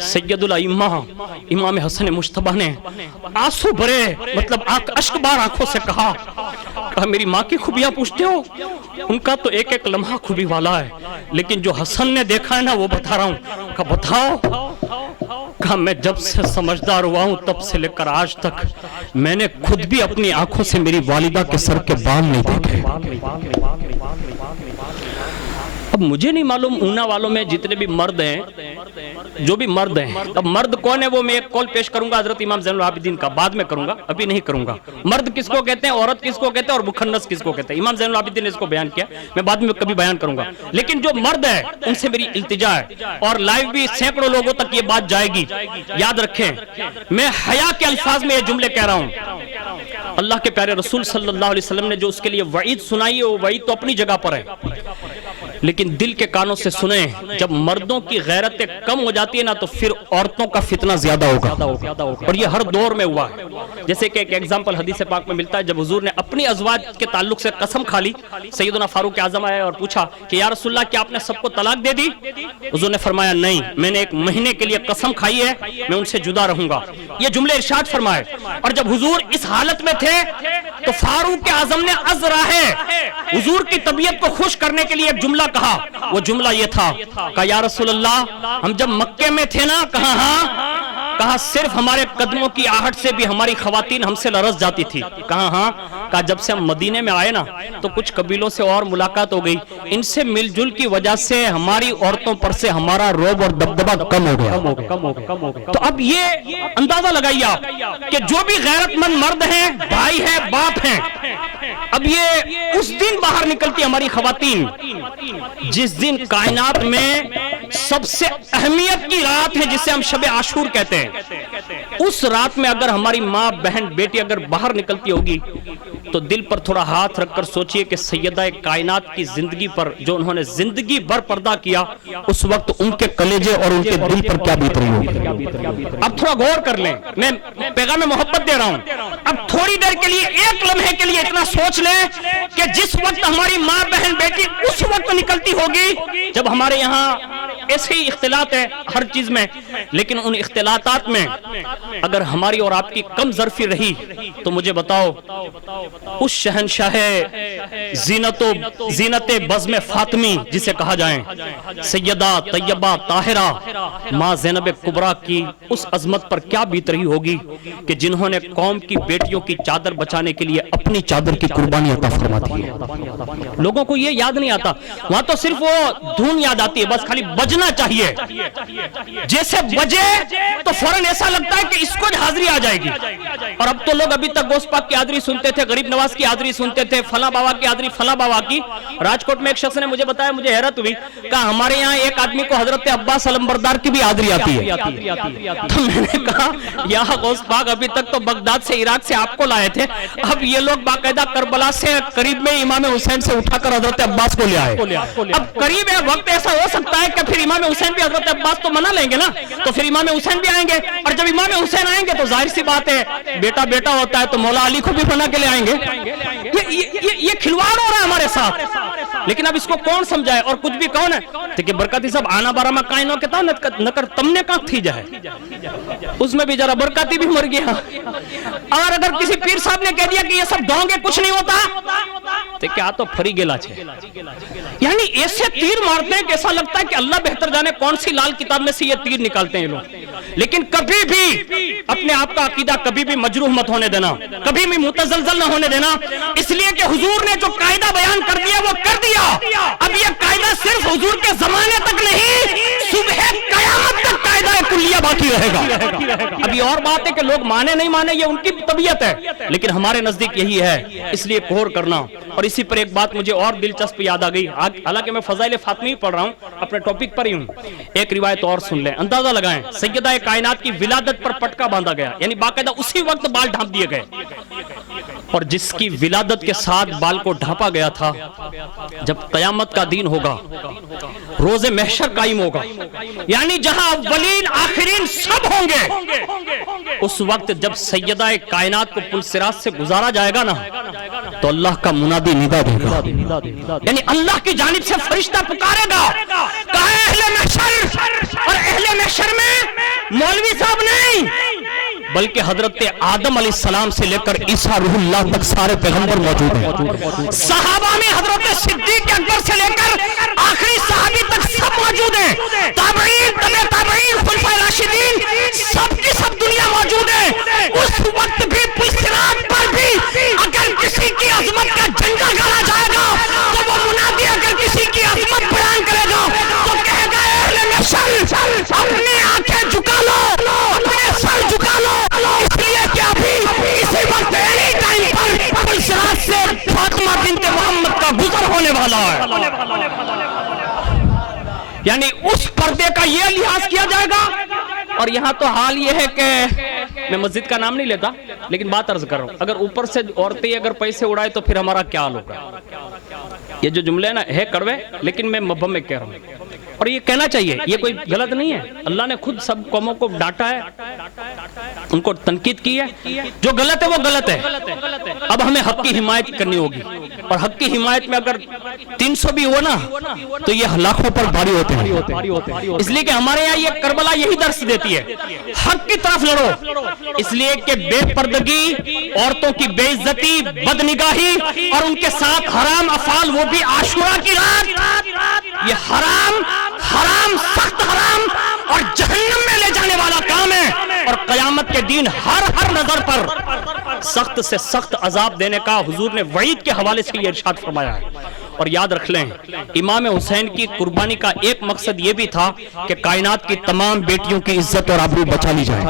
سید الائمہ امام حسن مجتبیٰ نے آنسو بھرے، مطلب اشک بار آنکھوں سے کہا میری ماں کی خوبیاں پوچھتے ہو؟ ان کا تو ایک ایک لمحہ خوبی والا ہے، لیکن جو حسن نے دیکھا ہے نا وہ بتا رہا ہوں. کہا بتاؤ. کہا میں جب سے سمجھدار ہوا ہوں تب سے لے کر آج تک میں نے خود بھی اپنی آنکھوں سے میری والدہ کے سر کے بال نہیں دیکھے. اب مجھے نہیں معلوم اونا والوں میں جتنے بھی مرد ہیں، جو بھی مرد ہیں، اب مرد کون ہے وہ میں ایک قول پیش کروں گا حضرت امام زین العابدین کا، بعد میں کروں گا، ابھی نہیں کروں گا. مرد کس کو کہتے ہیں، عورت کس کو کہتے ہیں، اور مخنث کس کو کہتے ہیں. امام زین العابدین نے اس کو بیان کیا، میں بعد میں کبھی بیان کروں گا. لیکن جو مرد ہے ان سے میری التجا ہے، اور لائیو بھی سینکڑوں لوگوں تک یہ بات جائے گی. یاد رکھیں میں حیا کے الفاظ میں یہ جملے کہہ رہا ہوں. اللہ کے پیارے رسول صلی اللہ علیہ وسلم نے جو اس کے لیے وعید سنائی ہے وہ وعید تو اپنی جگہ پر ہے، لیکن دل کے کانوں سے سنیں. جب مردوں کی غیرتیں کم ہو جاتی ہے نا تو پھر عورتوں کا فتنہ زیادہ ہوگا، اور یہ ہر دور میں ہوا ہے. جیسے کہ ایک ایگزامپل حدیث پاک میں ملتا ہے، جب حضور نے اپنی ازواج کے تعلق سے قسم کھا لی، سیدنا فاروق اعظم آئے اور پوچھا کہ یا رسول اللہ کیا آپ نے سب کو طلاق دے دی؟ حضور نے فرمایا نہیں، میں نے 1 مہینے کے لیے قسم کھائی ہے میں ان سے جدا رہوں گا. یہ جملے ارشاد فرمائے. اور جب حضور اس حالت میں تھے تو فاروق اعظم نے از راہ حضور کی طبیعت کو خوش کرنے کے لیے ایک جملہ کہا. وہ جملہ یہ تھا کہ یا رسول اللہ ہم جب مکے میں تھے نا، کہا ہاں، کہا صرف ہمارے قدموں کی آہٹ سے بھی ہماری خواتین ہم سے لرز جاتی تھی. کہا ہاں. کہا جب سے ہم مدینے میں آئے نا تو کچھ قبیلوں سے اور ملاقات ہو گئی، ان سے مل جل کی وجہ سے ہماری عورتوں پر سے ہمارا رعب اور دبدبہ کم ہو گیا. تو اب یہ اندازہ لگائیے آپ کہ جو بھی غیرت مند مرد ہیں، بھائی ہیں، باپ ہیں، اب یہ اس دن باہر نکلتی ہماری خواتین جس دن کائنات میں سب سے اہمیت کی رات ہے جسے ہم شب عاشور کہتے ہیں. اس رات میں اگر ہماری ماں، بہن، بیٹی اگر باہر نکلتی ہوگی تو دل پر تھوڑا ہاتھ رکھ کر سوچئے کہ سیدہ کائنات کی زندگی پر جو انہوں نے زندگی بھر پردہ کیا، اس وقت ان کے کلیجے اور ان کے دل پر کیا بیت رہی ہوگی. اب تھوڑا غور کر لیں، میں پیغام محبت دے رہا ہوں. اب تھوڑی دیر کے لیے، ایک لمحے کے لیے اتنا سوچ لیں کہ جس وقت ہماری ماں، بہن، بیٹی اس وقت نکلتی ہوگی جب ہمارے یہاں ایسے ہی اختلاط ہے ہر چیز میں، لیکن ان اختلاطات میں اگر ہماری اور آپ کی کم ظرفی رہی تو مجھے بتاؤ اس شہنشاہ زینت بزم فاطمی جسے کہا جائیں سیدہ طیبہ طاہرہ ماں زینب کبریٰ کی اس عظمت پر کیا بیت رہی ہوگی کہ جنہوں نے قوم کی بیٹیوں کی چادر بچانے کے لیے اپنی چادر کی قربانی عطا فرما دی ہے. لوگوں کو یہ یاد نہیں آتا، وہاں تو صرف وہ دھن یاد آتی ہے، بس خالی بجنا چاہیے. جیسے بجے تو فوراً ایسا لگتا ہے کہ اس کو حاضری آ جائے گی. اور اب تو لوگ ابھی تک غوث پاک کی حاضری سنتے تھے، غریب نواز کی حاضری سنتے تھے، فلاں بابا کی حاضری، فلاں بابا کی. راجکوٹ میں ایک شخص نے مجھے بتایا، مجھے حیرت ہوئی، کہا ہمارے یہاں ایک آدمی کو حضرت عباس علمبردار کی بھی حاضری آتی ہے. تو میں نے کہا یا غوث پاک ابھی تک تو بغداد سے، عراق سے آپ کو لائے تھے، اب یہ لوگ باقاعدہ کربلا سے قریب میں امام حسین سے اٹھا کر حضرت عباس کو لے آئے. اب قریب ہے، وقت ایسا ہو سکتا ہے کہ پھر امام حسین بھی حضرت عباس تو منا لیں گے نا، تو پھر امام حسین بھی آئیں گے. اور جب امام حسین آئیں گے تو ظاہر سی بات ہے بیٹا بیٹا ہوتا ہے تو مولا علی کو بھی بنا کے لے آئیں گے. یہ کھلواڑ ہو رہا ہے ہمارے ساتھ. لیکن اب اس کو کون سمجھائے اور کچھ بھی کون ہے کہ برکاتی صاحب آنا بارہ میں کائنوں کے تھا نکر تم نے کہاں تھی جائے, اس میں بھی ذرا برکاتی بھی مر گیا. اور اگر کسی پیر صاحب نے کہہ دیا کہ یہ سب ڈھونگے کچھ نہیں ہوتا تو کیا تو پھری گلا چھے. یعنی ایسے تیر مارتے ہیں کہ ایسا لگتا ہے کہ اللہ بہتر جانے کون سی لال کتاب میں سے یہ تیر نکالتے ہیں یہ لوگ. لیکن کبھی بھی اپنے آپ کا عقیدہ کبھی بھی مجروح مت ہونے دینا, کبھی بھی متزلزل نہ ہونے دینا, اس لیے کہ حضور نے جو قاعدہ بیان کر دیا وہ کر دیا. اب یہ قاعدہ صرف حضور کے زمانے تک نہیں, صبح قیامت تک قاعدہ کلیہ باقی رہے گا. اب یہ اور بات ہے کہ لوگ مانے نہیں مانے یہ ان کی طبیعت ہے, لیکن ہمارے نزدیک یہی ہے. اس لیے غور کرنا. اور اسی پر ایک بات مجھے اور دلچسپ یاد آ گئی, حالانکہ میں فضائل فاطمی پڑھ رہا ہوں, اپنے ٹاپک پر ہی ہوں. ایک روایت اور سن لیں, اندازہ لگائیں. سیدہ کائنات کی ولادت پر پٹکا باندھا گیا, یعنی باقاعدہ اسی وقت بال ڈھانپ دیے گئے. اور جس کی ولادت کے ساتھ بال کو ڈھانپا گیا تھا, جب قیامت کا دن ہوگا, روز محشر قائم ہوگا, یعنی جہاں اولین آخرین سب ہوں گے, اس وقت جب سیدہ کائنات کو پل صراط سے گزارا جائے گا نا, تو اللہ کا منادی ندا دے گا, یعنی اللہ کی جانب سے فرشتہ پکارے گا, کہا اہل محشر. اور اہل محشر میں مولوی صاحب نہیں, بلکہ حضرت آدم علیہ السلام سے لے کر عیسیٰ روح اللہ تک سارے پیغمبر موجود ہیں. صحابہ میں حضرت صدیق اکبر سے لے کر آخری صحابی تک سب موجود ہیں. تابعین, تبع تابعین, خلفائے راشدین, سب کی سب دنیا موجود ہے. اس وقت بھی پل صراط پر بھی اگر کسی کی عظمت کا جھنڈا گاڑا جائے گا تو وہ منادی اگر کسی کی عظمت بیان کرے گا تو کہے گا اہل محشر اپنی آنکھیں جھکا لو, اپنے سر جھکا لو, اس لیے کہ ابھی اسی وقت اینی ٹائم پر پل صراط سے فاطمہ بنت محمد کا گزر ہونے والا ہے. یعنی اس پردے کا یہ لحاظ کیا جائے گا. اور یہاں تو حال یہ ہے کہ میں مسجد کا نام نہیں لیتا, لیکن بات عرض کر رہا ہوں, اگر اوپر سے عورتیں اگر پیسے اڑائے تو پھر ہمارا کیا حال ہوگا. یہ جو جملے نا ہے کڑوے, لیکن میں مبہم میں کہہ رہا ہوں, اور یہ کہنا چاہیے, یہ کوئی غلط نہیں ہے. اللہ نے خود سب قوموں کو ڈانٹا ہے, ان کو تنقید کی ہے. جو غلط ہے وہ غلط ہے. اب ہمیں حق کی حمایت کرنی ہوگی, اور حق کی حمایت میں اگر 300 بھی ہو نا تو یہ لاکھوں پر بھاری ہوتے ہیں. اس لیے کہ ہمارے یہاں یہ کربلا یہی درس دیتی ہے, حق کی طرف لڑو. اس لیے کہ بے پردگی, عورتوں کی بے عزتی, بد نگاہی, اور ان کے ساتھ حرام افعال, وہ بھی عاشورہ کی رات, یہ حرام حرام, سخت حرام اور جہنم میں لے جانے والا کام ہے. اور قیامت کے دن ہر نظر پر سخت سے سخت عذاب دینے کا حضور نے وعید کے حوالے سے یہ ارشاد فرمایا ہے. اور یاد رکھ لیں, امام حسین کی قربانی کا ایک مقصد یہ بھی تھا کہ کائنات کی تمام بیٹیوں کی عزت اور آبرو بچا لی جائے.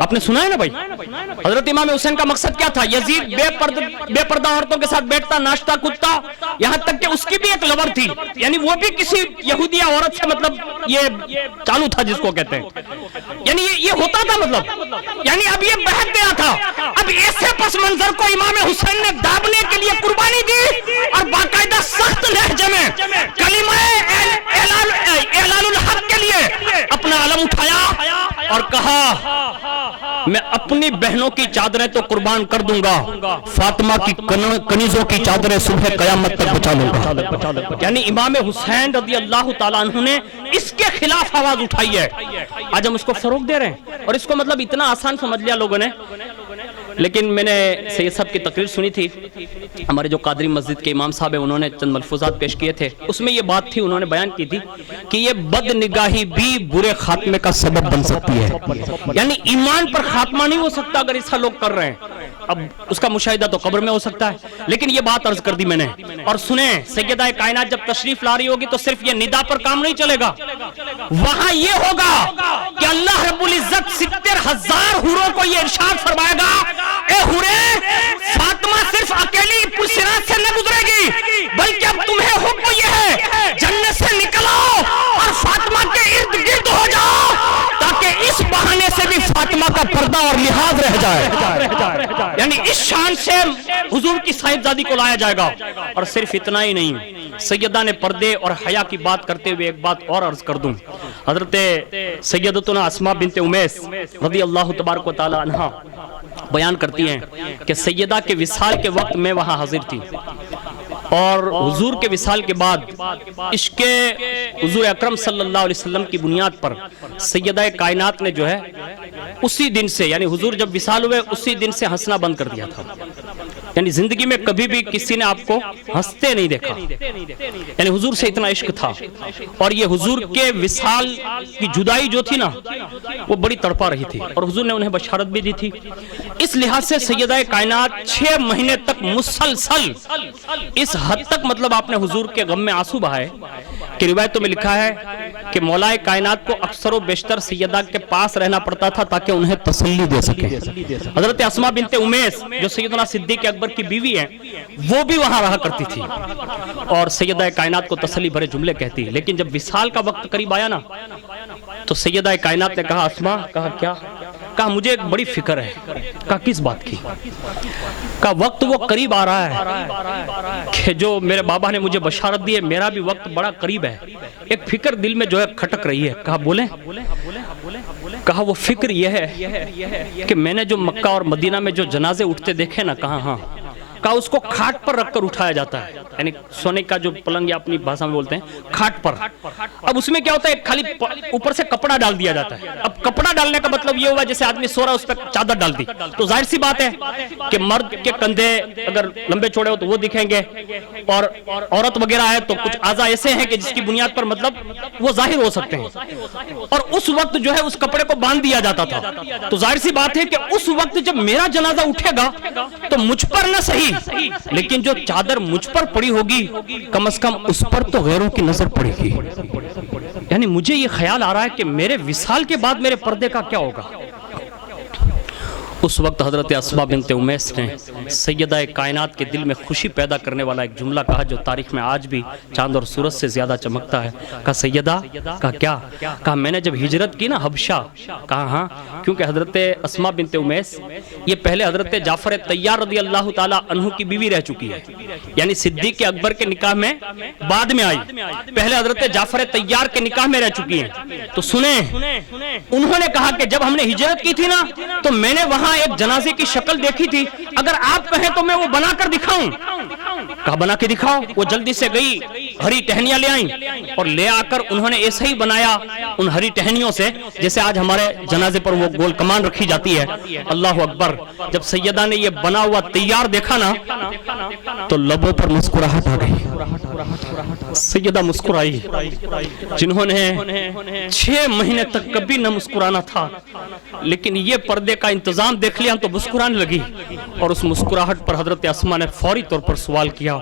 آپ نے سنا ہے نا بھائی, حضرت امام حسین کا مقصد کیا تھا؟ یزید بے پردہ عورتوں کے ساتھ بیٹھتا, ناشتہ کودتا, یہاں تک کہ اس کی بھی ایک لور تھی, یعنی وہ بھی کسی یہودیہ عورت سے مطلب یہ چالو تھا جس کو کہتے ہیں, یعنی یہ ہوتا تھا مطلب, یعنی اب یہ بہت گیا تھا. اب ایسے پس منظر کو امام حسین نے دابنے کے لیے قربانی دی, اور باقاعدہ سخت لہجے میں کلمہ اعلان الحق کے لیے اپنا علم اٹھایا اور کہا میں اپنی بہنوں کی چادریں تو قربان کر دوں گا, فاطمہ کی کنیزوں کی چادریں صبح قیامت تک بچا لوں گا. یعنی امام حسین رضی اللہ تعالیٰ عنہ نے اس کے خلاف آواز اٹھائی ہے. آج ہم اس کو فروغ دے رہے ہیں, اور اس کو مطلب اتنا آسان سمجھ لیا لوگوں نے. لیکن میں نے سید صاحب کی تقریر سنی تھی, ہمارے جو قادری مسجد کے امام صاحب ہیں, انہوں نے چند ملفوظات پیش کیے تھے. اس میں یہ بات تھی, انہوں نے بیان کی تھی کہ یہ بد نگاہی بھی برے خاتمے کا سبب بن سکتی ہے. یعنی ایمان پر خاتمہ نہیں ہو سکتا اگر ایسا لوگ کر رہے ہیں. اب اس کا مشاہدہ تو قبر میں ہو سکتا ہے, لیکن یہ بات عرض کر دی میں نے. اور سنیں, سیدہ کائنات جب تشریف لا رہی ہوگی تو صرف یہ ندا پر کام نہیں چلے گا, وہاں یہ ہوگا کہ اللہ رب العزت 70,000 حوروں کو یہ ارشاد فرمائے گا, اے حورے, فاطمہ صرف اکیلی پل صراط سے نہ گزرے گی, بلکہ اب تمہیں حکم یہ ہے جنت سے نکلو اور فاطمہ کے ارد گرد ہو جاؤ, تاکہ اس بہانے سے بھی فاطمہ کا پردہ اور لحاظ رہ جائے. یعنی اس شان سے حضور کی صاحبزادی کو لایا جائے گا. اور صرف اتنا ہی نہیں, سیدہ نے پردے اور حیا کی بات کرتے ہوئے ایک بات اور عرض کر دوں. حضرت سیدتنا اسماء بنت امیس رضی اللہ تبارک و تعالی عنہا بیان کرتی ہیں کہ سیدہ کے وصال کے وقت میں وہاں حاضر تھی، اور حضور کے وصال کے بعد عشق حضور اکرم صلی اللہ علیہ وسلم کی بنیاد پر سیدہ کائنات نے جو ہے اسی دن سے، یعنی حضور جب وصال ہوئے اسی دن سے ہنسنا بند کر دیا تھا. یعنی زندگی میں کبھی بھی کسی نے آپ کو ہنستے نہیں دیکھا، یعنی حضور سے اتنا عشق تھا. اور یہ حضور کے وصال کی جدائی جو تھی نا وہ بڑی تڑپا رہی تھی، اور حضور نے انہیں بشارت بھی دی تھی. اس لحاظ سے سیدہ کائنات 6 مہینے تک مسلسل اس حد تک مطلب آپ نے حضور کے غم میں آنسو بہائے کہ روایتوں میں لکھا ہے کہ مولا کائنات کو اکثر و بیشتر سیدہ کے پاس رہنا پڑتا تھا تاکہ انہیں تسلی دے سکے. حضرت اسماء بنت امیس جو سیدنا صدیق اکبر کی بیوی ہیں وہ بھی وہاں رہا کرتی تھی اور سیدہ کائنات کو تسلی بھرے جملے کہتی. لیکن جب وصال کا وقت قریب آیا نا تو سیدہ کائنات نے کہا اسماء، کہا کیا؟ کہا مجھے ایک بڑی فکر ہے. کہا کس بات کی؟ کہا وقت وہ قریب آ رہا ہے کہ جو میرے بابا نے مجھے بشارت دی ہے میرا بھی وقت بڑا قریب ہے. ایک فکر دل میں جو ہے کھٹک رہی ہے. کہا بولیں؟ کہا وہ فکر یہ ہے کہ میں نے جو مکہ اور مدینہ میں جو جنازے اٹھتے دیکھے نا، کہا ہاں. کہا اس کو کھاٹ پر رکھ کر اٹھایا جاتا ہے، یعنی سونے کا جو پلنگ یا اپنی بھاشا میں بولتے ہیں کھاٹ پر. اب اس میں کیا ہوتا ہے، خالی اوپر سے کپڑا ڈال دیا جاتا ہے. اب کپڑا ڈالنے کا مطلب یہ ہوا جیسے آدمی سو رہا ہے اس پہ چادر ڈال دی، تو ظاہر سی بات ہے کہ مرد کے کندھے اگر لمبے چوڑے ہو تو وہ دکھیں گے، اور عورت وغیرہ ہے تو کچھ اعضاء ایسے ہیں کہ جس کی بنیاد پر مطلب وہ ظاہر ہو سکتے ہیں. اور اس وقت جو ہے اس کپڑے کو باندھ دیا جاتا تھا. تو ظاہر سی بات ہے کہ اس وقت جب میرا جنازہ اٹھے گا تو مجھ پر نہ صحیح لیکن جو چادر مجھ پر پڑی ہوگی کم از کم اس پر تو غیروں کی نظر پڑے گی. یعنی مجھے یہ خیال آ رہا ہے کہ میرے وصال کے بعد میرے پردے کا کیا ہوگا. اس وقت حضرت اسماء بنت امیس نے سیدہ کائنات کے دل میں خوشی پیدا کرنے والا ایک جملہ کہا جو تاریخ میں آج بھی چاند اور سورج سے زیادہ چمکتا ہے. کہا سیدہ، کہا کیا؟ کہا میں نے جب ہجرت کی نا حبشہ. کہا ہاں، کیونکہ حضرت اسماء بنت امیس یہ پہلے حضرت جعفر طیار رضی اللہ تعالی عنہ کی بیوی رہ چکی ہے، یعنی صدیق اکبر کے نکاح میں بعد میں آئی، پہلے حضرت جعفر طیار کے نکاح میں رہ چکی ہیں. تو سنیں، انہوں نے کہا کہ جب ہم نے ہجرت کی تھی نا تو میں نے وہاں ایک جنازے کی شکل دیکھی تھی، اگر آپ کہیں تو میں وہ بنا کر دکھاؤں. کہا بنا کے دکھاؤ. وہ جلدی سے گئی، ہری ٹہنیاں لے آئیں اور لے آ کر انہوں نے ایسے ہی بنایا ان ہری ٹہنیوں سے جیسے آج ہمارے جنازے پر وہ گول کمان رکھی جاتی ہے. اللہ اکبر. جب سیدہ نے یہ بنا ہوا تیار دیکھا نا تو لبوں پر مسکراہٹ آ گئی. سیدہ مسکرائی جنہوں نے 6 مہینے تک کبھی نہ مسکرانا تھا، لیکن یہ پردے کا انتظام دیکھ لیا تو مسکرانے لگی. اور اس مسکراہٹ پر حضرت اسماء نے فوری طور پر سوال کیا.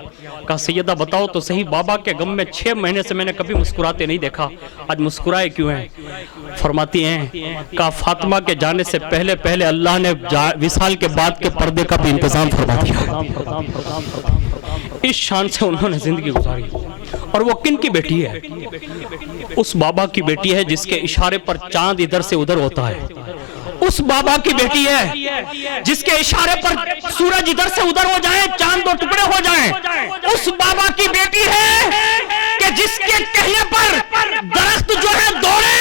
کہا سیدہ بتاؤ تو صحیح، بابا کے غم میں 6 مہینے سے میں نے کبھی مسکراتے نہیں دیکھا، آج مسکرائے کیوں ہیں؟ فرماتی ہیں کہا فاطمہ کے جانے سے پہلے پہلے اللہ نے وصال کے بعد کے پردے کا بھی انتظام فرما دیا. اس شان سے انہوں نے زندگی گزاری. اور وہ کن کی بیٹی ہے؟ اس بابا کی بیٹی ہے جس کے اشارے پر چاند ادھر سے ادھر ہوتا ہے. اس بابا کی بیٹی ہے جس کے اشارے پر سورج ادھر سے ادھر ہو جائیں، چاند 2 ٹکڑے ہو جائیں. اس بابا کی بیٹی ہے کہ جس کے کہنے پر درخت جو ہے دوڑے،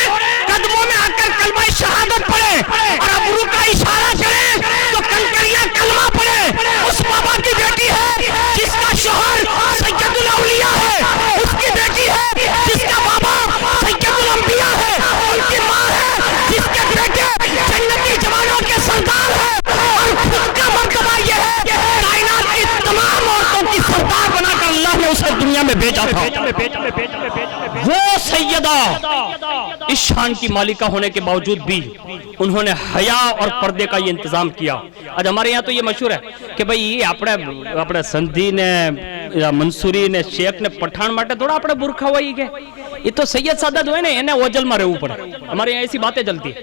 قدموں میں آ کر کلمہ شہادت پڑھے اور ابرو کا اشارہ کرے تو کنکریاں کلمہ پڑھے. اس بابا کی بیٹی ہے جس کا شوہر سید الاولیاء ہے. اس کی بیٹی ہے جس کا بابا سید الانبیاء ہے. ان کی ماں ہے جس کے بیٹے جنتی جوانوں کے سردار ہیں. اور خود کا مرتبہ یہ ہے کہ کائنات کی تمام عورتوں کی سردار بنا کر اللہ نے اسے دنیا میں بھیجا تھا. وہ سیدہ اس شان کی مالکہ ہونے کے باوجود بھی انہوں نے حیا اور پردے کا یہ انتظام کیا. آج ہمارے یہاں تو یہ مشہور ہے کہ بھئی یہ اپنے سندھی نے یا منصوری نے شیخ نے پٹھان ماٹے تھوڑا اپنے برکھا ہوا ہی گئے. یہ تو سید سادت ہوئے نا، انہیں اوجل مارے اوپر. ہمارے یہاں ایسی باتیں چلتی ہیں،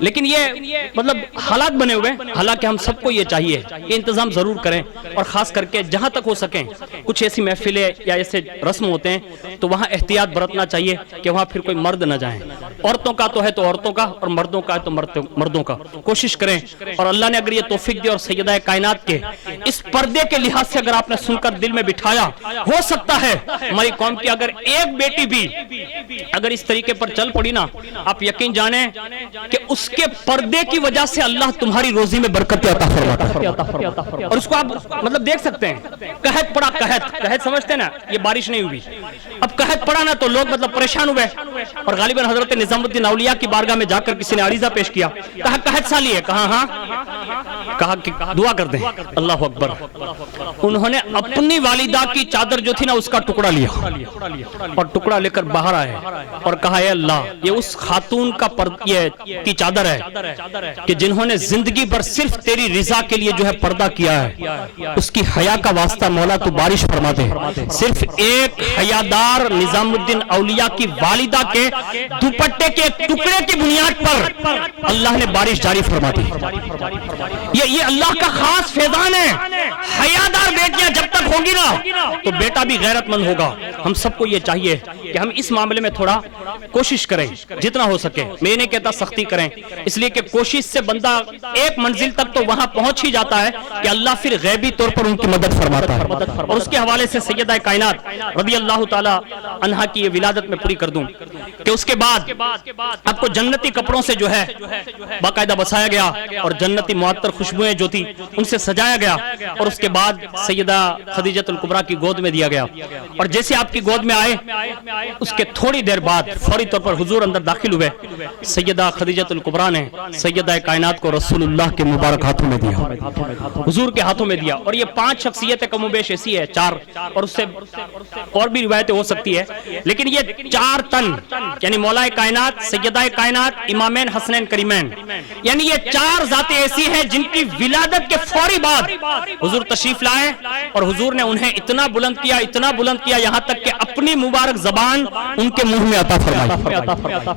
لیکن یہ مطلب حالات بنے ہوئے. حالانکہ ہم سب کو یہ چاہیے کہ انتظام ضرور کریں، اور خاص کر کے جہاں تک ہو سکیں کچھ ایسی محفلیں یا ایسے رسم ہوتے ہیں تو وہاں احتیاط برتنا چاہیے کہ وہاں پھر کوئی مرد نہ جائیں. عورتوں کا تو ہے تو عورتوں کا، اور مردوں کا ہے تو مردوں کا. کوشش کریں. اور اللہ نے اگر یہ توفیق دی اور سیدہ کائنات کے اس پردے کے لحاظ سے اگر آپ نے سن کر دل میں بٹھایا، ہو سکتا ہے ہماری قوم کی اگر ایک بیٹی بھی اگر اس طریقے پر چل پڑی نا، آپ یقین جانیں کہ اس کے پردے کی وجہ سے اللہ تمہاری روزی میں برکت عطا فرماتا ہے. اور اس کو آپ مطلب دیکھ سکتے ہیں. قحط پڑا, قحط سمجھتے ہیں نا, یہ بارش نہیں ہوئی. اب قحط پڑا نا تو لوگ مطلب پریشان ہوئے, اور غالباً حضرت نظام الدین اولیاء کی بارگاہ میں جا کر کسی نے عریضہ پیش کیا, کہا قحط سالی ہے, کہا ہاں, کہا کہ دعا کر دیں. اللہ اکبر. انہوں نے اپنی والدہ کی چادر جو تھی نا اس کا ٹکڑا لیا, اور ٹکڑا لے کر باہر آئے اور کہا اے اللہ, یہ اس خاتون کا کی چادر ہے کہ جنہوں نے زندگی بھر صرف تیری رضا کے لیے جو ہے پردہ کیا ہے, اس کی حیا کا واسطہ مولا تو بارش فرما دے. صرف ایک حیادار نظام الدین اولیاء کی والدہ کے دوپٹے کے ٹکڑے کی بنیاد پر اللہ نے بارش جاری فرما دی. یہ اللہ کا خاص فیضان ہے. حیادار بیٹیاں جب تک ہوں گی نا تو بیٹا بھی غیرت مند ہوگا. ہم سب کو یہ چاہیے کہ ہم اس معاملے میں تھوڑا کوشش کریں جتنا ہو سکے. میں نہیں کہتا سختی کریں, اس لیے کہ کوشش سے بندہ ایک منزل تک تو وہاں پہنچ ہی جاتا ہے کہ اللہ پھر غیبی طور پر ان کی مدد فرماتا ہے. اور اس کے حوالے سے سیدہ کائنات رضی اللہ تعالی عنہا کی یہ ولادت میں پوری کر دوں کہ اس کے بعد آپ کو جنتی کپڑوں سے جو ہے باقاعدہ بسایا گیا, اور جنتی معطر خوشبوئیں جو تھی ان سے سجایا گیا, اور اس کے بعد سیدہ خدیجۃ الکبریٰ کی گود میں دیا گیا. اور جیسے آپ کی گود میں آئے, اس کے تھوڑی دیر بعد فوری طور پر حضور اندر داخل ہوئے. سیدہ خدیجۃ الکبریٰ نے سیدہ کائنات کو رسول اللہ کے مبارک ہاتھوں میں دیا, حضور کے ہاتھوں میں دیا. اور یہ 5 شخصیتیں کم و بیش ایسی ہے, 4, اور اس سے اور بھی روایتیں ہو سکتی ہے, لیکن یہ 4 تن یعنی مولا کائنات, سیدہ کائنات, امامین حسنین کریمین, یعنی یہ 4 ذاتیں ایسی ہیں جن کی ولادت کے فوری بعد حضور تشریف لائے, اور حضور نے انہیں اتنا بلند کیا یہاں تک کہ اپنی مبارک زبان ان کے منہ میں عطا فرمائی.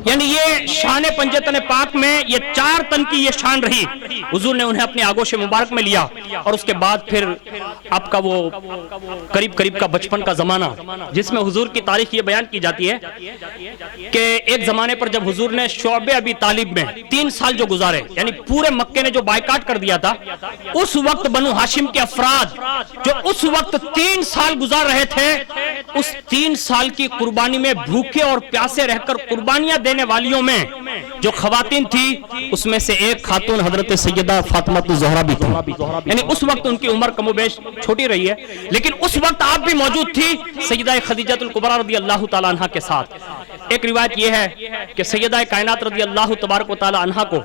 یعنی یہ شان پنجتن پاک میں یہ 4 تن کی یہ شان رہی. حضور نے انہیں اپنے آغوش مبارک میں لیا, اور اس کے بعد پھر آپ کا وہ قریب کا بچپن کا زمانہ, جس میں حضور کی تاریخ یہ بیان کی جاتی ہے کہ ایک زمانے پر جب حضور نے شعب ابی طالب میں 3 سال جو گزارے, یعنی پورے مکے نے جو بائیکاٹ کر دیا تھا, اس وقت بنو ہاشم کے افراد جو اس وقت 3 سال گزار رہے تھے, اس 3 سال کی قربانی میں بھوکے اور پیاسے رہ کر قربانیاں دینے والیوں میں جو خواتین تھی, اس میں سے ایک خاتون حضرت سیدہ فاطمہ الزہرا بھی تھی. یعنی اس وقت ان کی عمر کم و بیش چھوٹی رہی ہے, لیکن اس وقت آپ بھی موجود تھی سیدہ خدیجۃ الکبریٰ رضی اللہ تعالی عنہا کے ساتھ. ایک روایت یہ ہے کہ سیدہ کائنات رضی اللہ تبارک و تعالی عنہا کو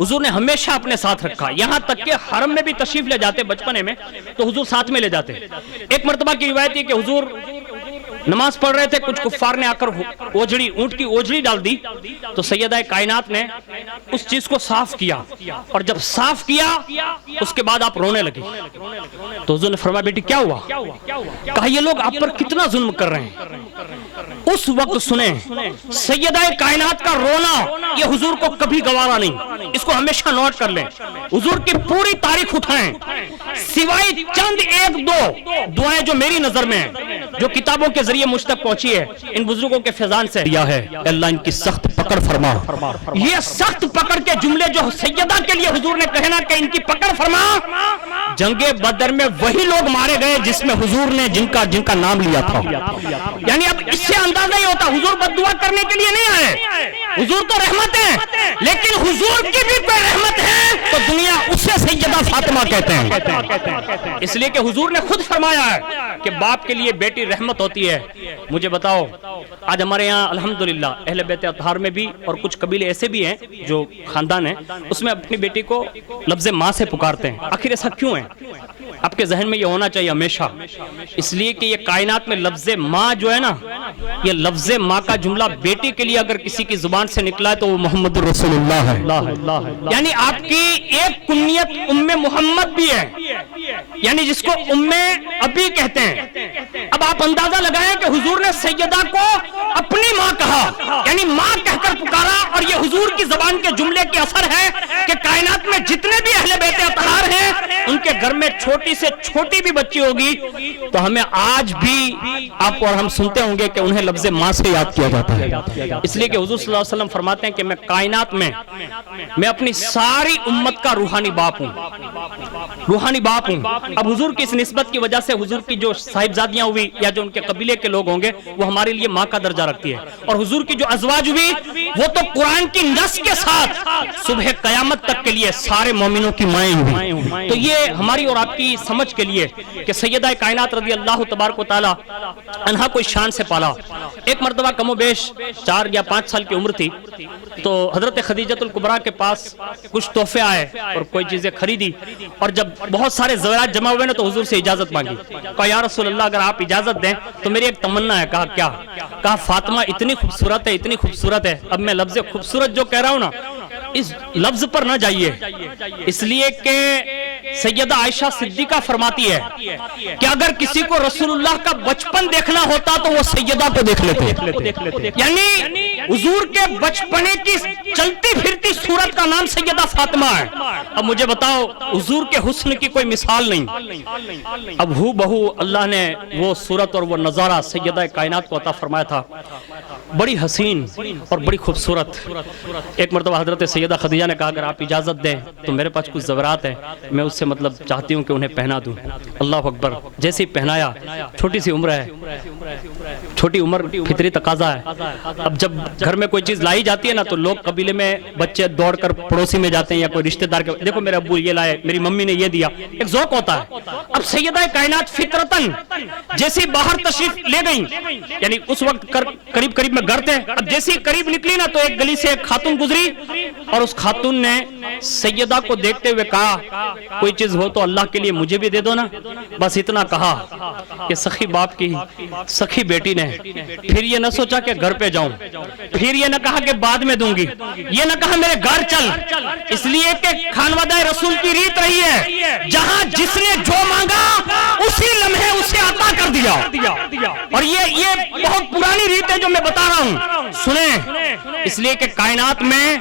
حضور نے ہمیشہ اپنے ساتھ رکھا, یہاں تک کہ حرم میں بھی تشریف لے جاتے بچپنے میں تو حضور ساتھ میں لے جاتے. ایک مرتبہ کی روایت ہے کہ حضور نماز پڑھ رہے تھے, کچھ کفار نے آ کر اونٹ کی اوجڑی ڈال دی, تو سیدہ کائنات نے اس چیز کو صاف کیا, اور جب صاف کیا اس کے بعد آپ رونے لگی. تو حضور نے فرمایا بیٹی کیا ہوا؟ کہا یہ لوگ آپ پر کتنا ظلم کر رہے ہیں. اس وقت سنیں, سیدہ کائنات کا رونا یہ حضور کو کبھی گوارا نہیں, اس کو ہمیشہ نوٹ کر لیں. حضور کی پوری تاریخ اٹھائیں, سوائے چند 1-2 دعائیں جو میری نظر میں ہیں, جو کتابوں کے ذریعے مجھ تک پہنچی ہے, ان بزرگوں کے فیضان سے دیا ہے. اللہ ان کی سخت پکڑ فرما. یہ سخت پکڑ کے جملے جو سیدہ کے لیے حضور نے کہنا کہ ان کی پکڑ فرما, جنگ بدر میں وہی لوگ مارے گئے جس میں حضور نے جن کا نام لیا تھا. یعنی اب اس سے اندازہ ہی ہوتا حضور بد دعا کرنے کے لیے نہیں آئے, حضور تو رحمت ہے, لیکن حضور کی بھی کوئی رحمت ہے تو دنیا اسے سیدہ فاطمہ کہتے ہیں. اس لیے کہ حضور نے خود فرمایا ہے کہ باپ کے لیے بیٹی رحمت ہوتی ہے. مجھے بتاؤ, آج ہمارے یہاں الحمدللہ اہل بیت اطہار میں بھی, اور کچھ قبیلے ایسے بھی ہیں جو خاندان ہیں, اس میں اپنی بیٹی کو لفظ ماں سے پکارتے ہیں. آخر ایسا کیوں ہے؟ آپ کے ذہن میں یہ ہونا چاہیے ہمیشہ, اس لیے کہ یہ کائنات میں لفظ ماں جو ہے نا, یہ لفظ ماں کا جملہ بیٹی کے لیے اگر کسی کی زبان سے نکلا ہے تو وہ محمد رسول اللہ ہے. یعنی آپ کی ایک کنیت ام محمد بھی ہے, یعنی جس کو ام ابی کہتے ہیں. اب آپ اندازہ لگائیں کہ حضور نے سیدہ کو اپنی ماں کہا, یعنی ماں کہہ کر پکارا, اور یہ حضور کی زبان کے جملے کی اثر ہے کہ کائنات میں جتنے بھی اہل بیت اطہار ہیں ان کے گھر میں چھوٹی سے چھوٹی بھی بچی ہوگی تو ہمیں آج بھی آپ اور ہم سنتے ہوں گے کہ انہیں لفظ ماں سے یاد کیا جاتا ہے. اس لیے کہ حضور صلی اللہ علیہ وسلم فرماتے ہیں کہ میں کائنات میں اپنی ساری امت کا روحانی باپ ہوں. اب حضور کی اس نسبت کی وجہ سے حضور کی جو صاحبزادیاں ہوئی یا جو ان کے قبیلے کے لوگ ہوں گے وہ ہمارے لیے ماں کا درجہ رکھتی ہے, اور حضور کی جو ازواج ہوئی وہ تو قرآن کی نص کے ساتھ صبح قیامت تک کے لیے سارے مومنوں کی مائیں ہوئی. تو یہ ہماری اور آپ کی سمجھ کے لیے کہ سیدہ کائنات رضی اللہ تبارک و تعالی عنہا کو اس شان سے پالا. ایک مرتبہ کم و بیش 4 یا 5 سال کی عمر تھی تو حضرت خدیجۃ الکبریٰ کے پاس کچھ تحفے آئے اور کوئی چیزیں خریدی, اور جب بہت سارے زیورات جمع ہوئے نا تو حضور سے اجازت مانگی. کہا یا رسول اللہ اگر آپ اجازت دیں تو میری ایک تمنا ہے. کہا کیا؟ کہا فاطمہ اتنی خوبصورت ہے, اتنی خوبصورت ہے. اب میں لفظ خوبصورت جو کہہ رہا ہوں نا اس لفظ پر نہ جائیے, اس لیے کہ سیدہ عائشہ صدیقہ فرماتی ہے کہ اگر کسی کو رسول اللہ کا بچپن دیکھنا ہوتا تو وہ سیدہ کو دیکھ لیتے. یعنی حضور کے بچپنے کی چلتی پھرتی صورت کا نام سیدہ فاطمہ ہے. اب مجھے بتاؤ حضور کے حسن کی کوئی مثال نہیں. اب ہو بہو اللہ نے وہ صورت اور وہ نظارہ سیدہ کائنات کو عطا فرمایا تھا, بڑی حسین اور بڑی خوبصورت. ایک مرتبہ حضرت سیدہ خدیجہ نے کہا اگر آپ اجازت دیں تو میرے پاس کچھ زیورات ہیں, میں اس سے مطلب چاہتی ہوں کہ انہیں پہنا دوں. اللہ اکبر. جیسے ہی پہنایا, چھوٹی سی عمر ہے, چھوٹی عمر فطری تقاضا ہے. اب جب گھر میں کوئی چیز لائی جاتی ہے نا تو لوگ قبیلے میں بچے دوڑ کر پڑوسی میں جاتے ہیں یا کوئی رشتہ دار کے, دیکھو میرے ابو یہ لائے, میری ممی نے یہ دیا, ایک ذوق ہوتا ہے. اب سیدہ کائنات فطرتاً جیسی باہر تشریف لے گئیں, یعنی اس وقت قریب قریب میں گھر تھے, اب جیسی قریب نکلی نا تو ایک گلی سے ایک خاتون گزری اور اس خاتون نے سیدہ کو دیکھتے ہوئے کہا کوئی چیز ہو تو اللہ کے لیے مجھے بھی دے دو نا. بس اتنا کہا کہ سخی باپ کی سخی بیٹی نے پھر یہ نہ سوچا کہ گھر پہ جاؤں, پھر یہ نہ کہا کہ بعد میں دوں گی, یہ نہ کہا میرے گھر چل, اس لیے کہ خانوادہ رسول کی ریت رہی ہے جہاں جس نے جو مانگا اسی لمحے اسے عطا کر دیا. اور یہ بہت پرانی ریت ہے جو میں بتا رہا ہوں, سنیں. اس لیے کہ کائنات میں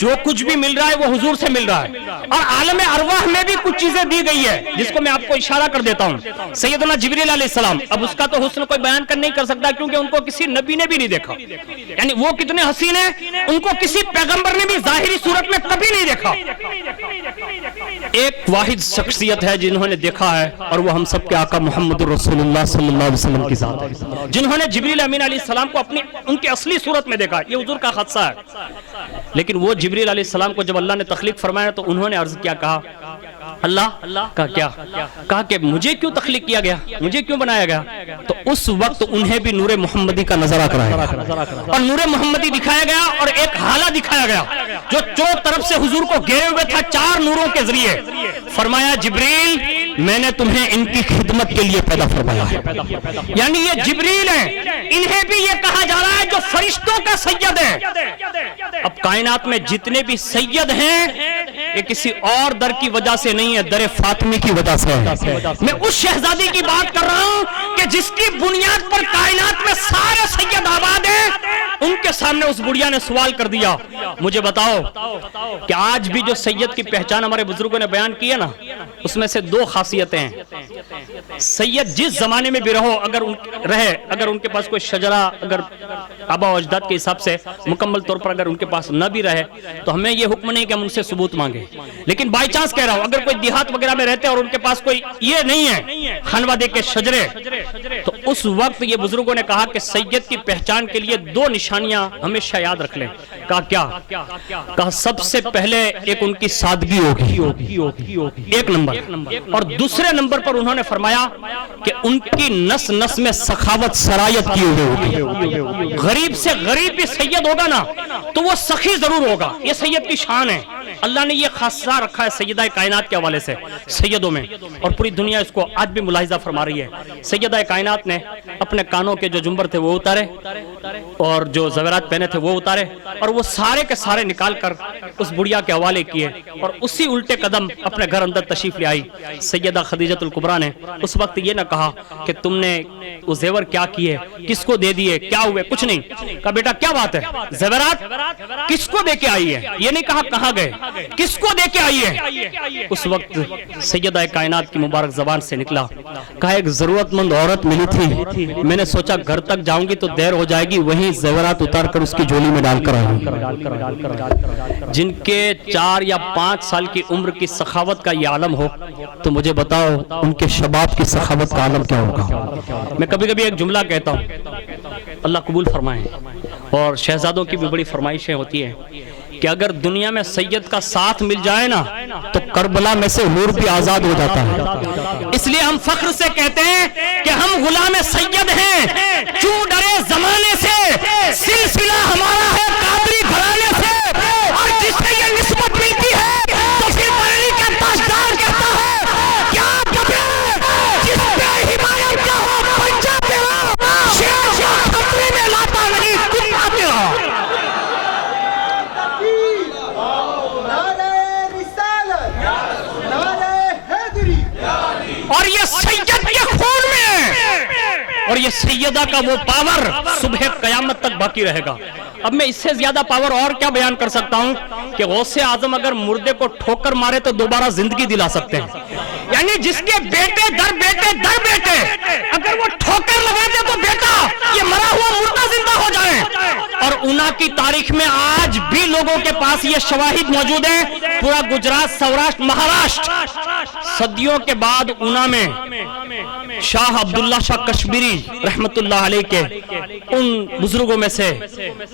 جو کچھ بھی مل رہا ہے وہ حضور سے مل رہا ہے, اور عالم ارواح میں بھی کچھ چیزیں دی گئی ہے جس کو میں آپ کو اشارہ کر دیتا ہوں. سیدنا جبریل علیہ السلام, اب اس کا تو حسن کوئی بیان کر نہیں کر سکتا کیونکہ ان کو کسی نبی نے بھی نہیں دیکھا, یعنی وہ کتنے حسین ہیں ان کو کسی پیغمبر نے بھی ظاہری صورت میں کبھی نہیں دیکھا. ایک واحد شخصیت ہے جنہوں نے دیکھا ہے اور وہ ہم سب کے آقا محمد رسول اللہ صلی اللہ علیہ وسلم کی ذات ہے, جنہوں نے جبریل امین علیہ السلام کو اپنی ان کی اصلی صورت میں دیکھا. یہ حضور کا خدشہ ہے. لیکن وہ جبریل علیہ السلام کو جب اللہ نے تخلیق فرمایا تو انہوں نے عرض کیا, کہا اللہ کا کیا, کہا کہ مجھے کیوں تخلیق کیا گیا, مجھے کیوں بنایا گیا. تو اس وقت انہیں بھی نور محمدی کا نظارہ کرایا اور نور محمدی دکھایا گیا اور ایک حالہ دکھایا گیا جو چاروں طرف سے حضور کو گھیرے ہوئے تھا 4 نوروں کے ذریعے. فرمایا جبریل میں نے تمہیں ان کی خدمت کے لیے پیدا فرمایا ہے. یعنی یہ جبریل ہیں, انہیں بھی یہ کہا جا رہا ہے جو فرشتوں کا سید ہے. اب کائنات میں جتنے بھی سید ہیں یہ کسی اور در کی وجہ سے نہیں ہے, در فاطمی کی وجہ سے ہے. میں اس شہزادی کی بات کر رہا ہوں کہ جس کی بنیاد پر کائنات میں سارے سید آباد ہیں. ان کے سامنے اس بڑھیا نے سوال کر دیا, مجھے بتاؤ کہ آج بھی جو سید کی پہچان ہمارے بزرگوں نے بیان کی ہے نا اس میں سے 2 خاصیتیں ہیں. سید جس زمانے میں بھی اگر ان کے پاس کوئی شجرہ اگر آبا و اجداد کے حساب سے مکمل طور پر اگر ان کے پاس نہ بھی رہے تو ہمیں یہ حکم نہیں کہ ہم ان سے ثبوت مانگیں. لیکن بائی چانس کہہ رہا ہوں اگر کوئی دیہات وغیرہ میں رہتے اور ان کے پاس کوئی یہ نہیں ہے خانوادے کے شجرے, تو اس وقت یہ بزرگوں نے کہا کہ سید کی پہچان کے لیے 2 نشانیاں ہمیشہ یاد رکھ لیں. کہا کیا؟ کہا سب سے پہلے ایک ان کی سادگی ہوگی, ایک نمبر, اور دوسرے نمبر پر انہوں نے فرمایا کہ ان کی نس نس میں سخاوت سرایت کی ہوگی. غریب سے غریب بھی سید ہوگا نا تو وہ سخی ضرور ہوگا. یہ سید کی شان ہے. اللہ نے یہ خاصہ رکھا ہے سیدہ کائنات کے حوالے سے سیدوں میں, اور پوری دنیا اس کو آج بھی ملاحظہ فرما رہی ہے. سیدہ کائنات نے اپنے کانوں کے جو جنبر تھے وہ اتارے اور جو زیورات پہنے تھے وہ اتارے, اور وہ سارے کے سارے نکال کر اس بڑھیا کے حوالے کیے, اور اسی الٹے قدم اپنے گھر اندر تشریف لے آئی. سیدہ خدیجۃ الکبریٰ نے اس وقت یہ نہ کہا کہ تم نے وہ زیور کیا کیے, کس کو دے دیے, کیا ہوئے, کچھ نہیں. کہا بیٹا کیا بات ہے, زیورات کس کو دے کے آئی ہے, یہ نہیں کہا کہاں گئے, کس کو دے کے آئی ہے. اس وقت سیدہ کائنات کی مبارک زبان سے نکلا, کہا ایک ضرورت مند عورت ملی تھی, میں نے سوچا گھر تک جاؤں گی تو دیر ہو جائے گی, وہیں زیورات اتار کر اس کی جھولی میں ڈال کر آئی. جن کے 4 یا 5 سال کی عمر کی سخاوت کا یہ عالم ہو تو مجھے بتاؤ ان کے شباب کی سخاوت کا عالم کیا ہوگا. میں کبھی کبھی ایک جملہ کہتا ہوں, اللہ قبول فرمائیں, اور شہزادوں کی بھی بڑی فرمائشیں ہوتی ہیں کہ اگر دنیا میں سید کا ساتھ مل جائے نا تو کربلا میں سے حور بھی آزاد ہو جاتا ہے. اس لیے ہم فخر سے کہتے ہیں کہ ہم غلام سید ہیں. کیوں ڈرے زمانے سے, سلسلہ ہمارا ہے قادری گھرانے سے, اور جس سے یہ نسبت ملتی ہے تو پھر بریلی کا تاجدار کہتا ہے کیا ببے جس پہ حمایت کا ہو پنجا تیرا, شیر شاہ خطرے میں لاتا نہیں کتا تیرا. اور یہ سید کے خون میں, اور یہ سیدہ کا وہ پاور صبح قیامت تک باقی رہے گا. اب میں اس سے زیادہ پاور اور کیا بیان کر سکتا ہوں کہ غوث اعظم اگر مردے کو ٹھوکر مارے تو دوبارہ زندگی دلا سکتے ہیں. یعنی جس کے بیٹے در بیٹے اگر وہ ٹھوکر لگا دے تو بیٹا یہ مرا ہوا مردہ زندہ ہو جائے. اور اونا کی تاریخ میں آج بھی لوگوں کے پاس یہ شواہد موجود ہیں. پورا گجرات, سوراشٹر, مہاراشٹر, صدیوں کے بعد اونا میں شاہ عبداللہ شاہ کشمیری رحمت اللہ علیہ کے ان بزرگوں میں سے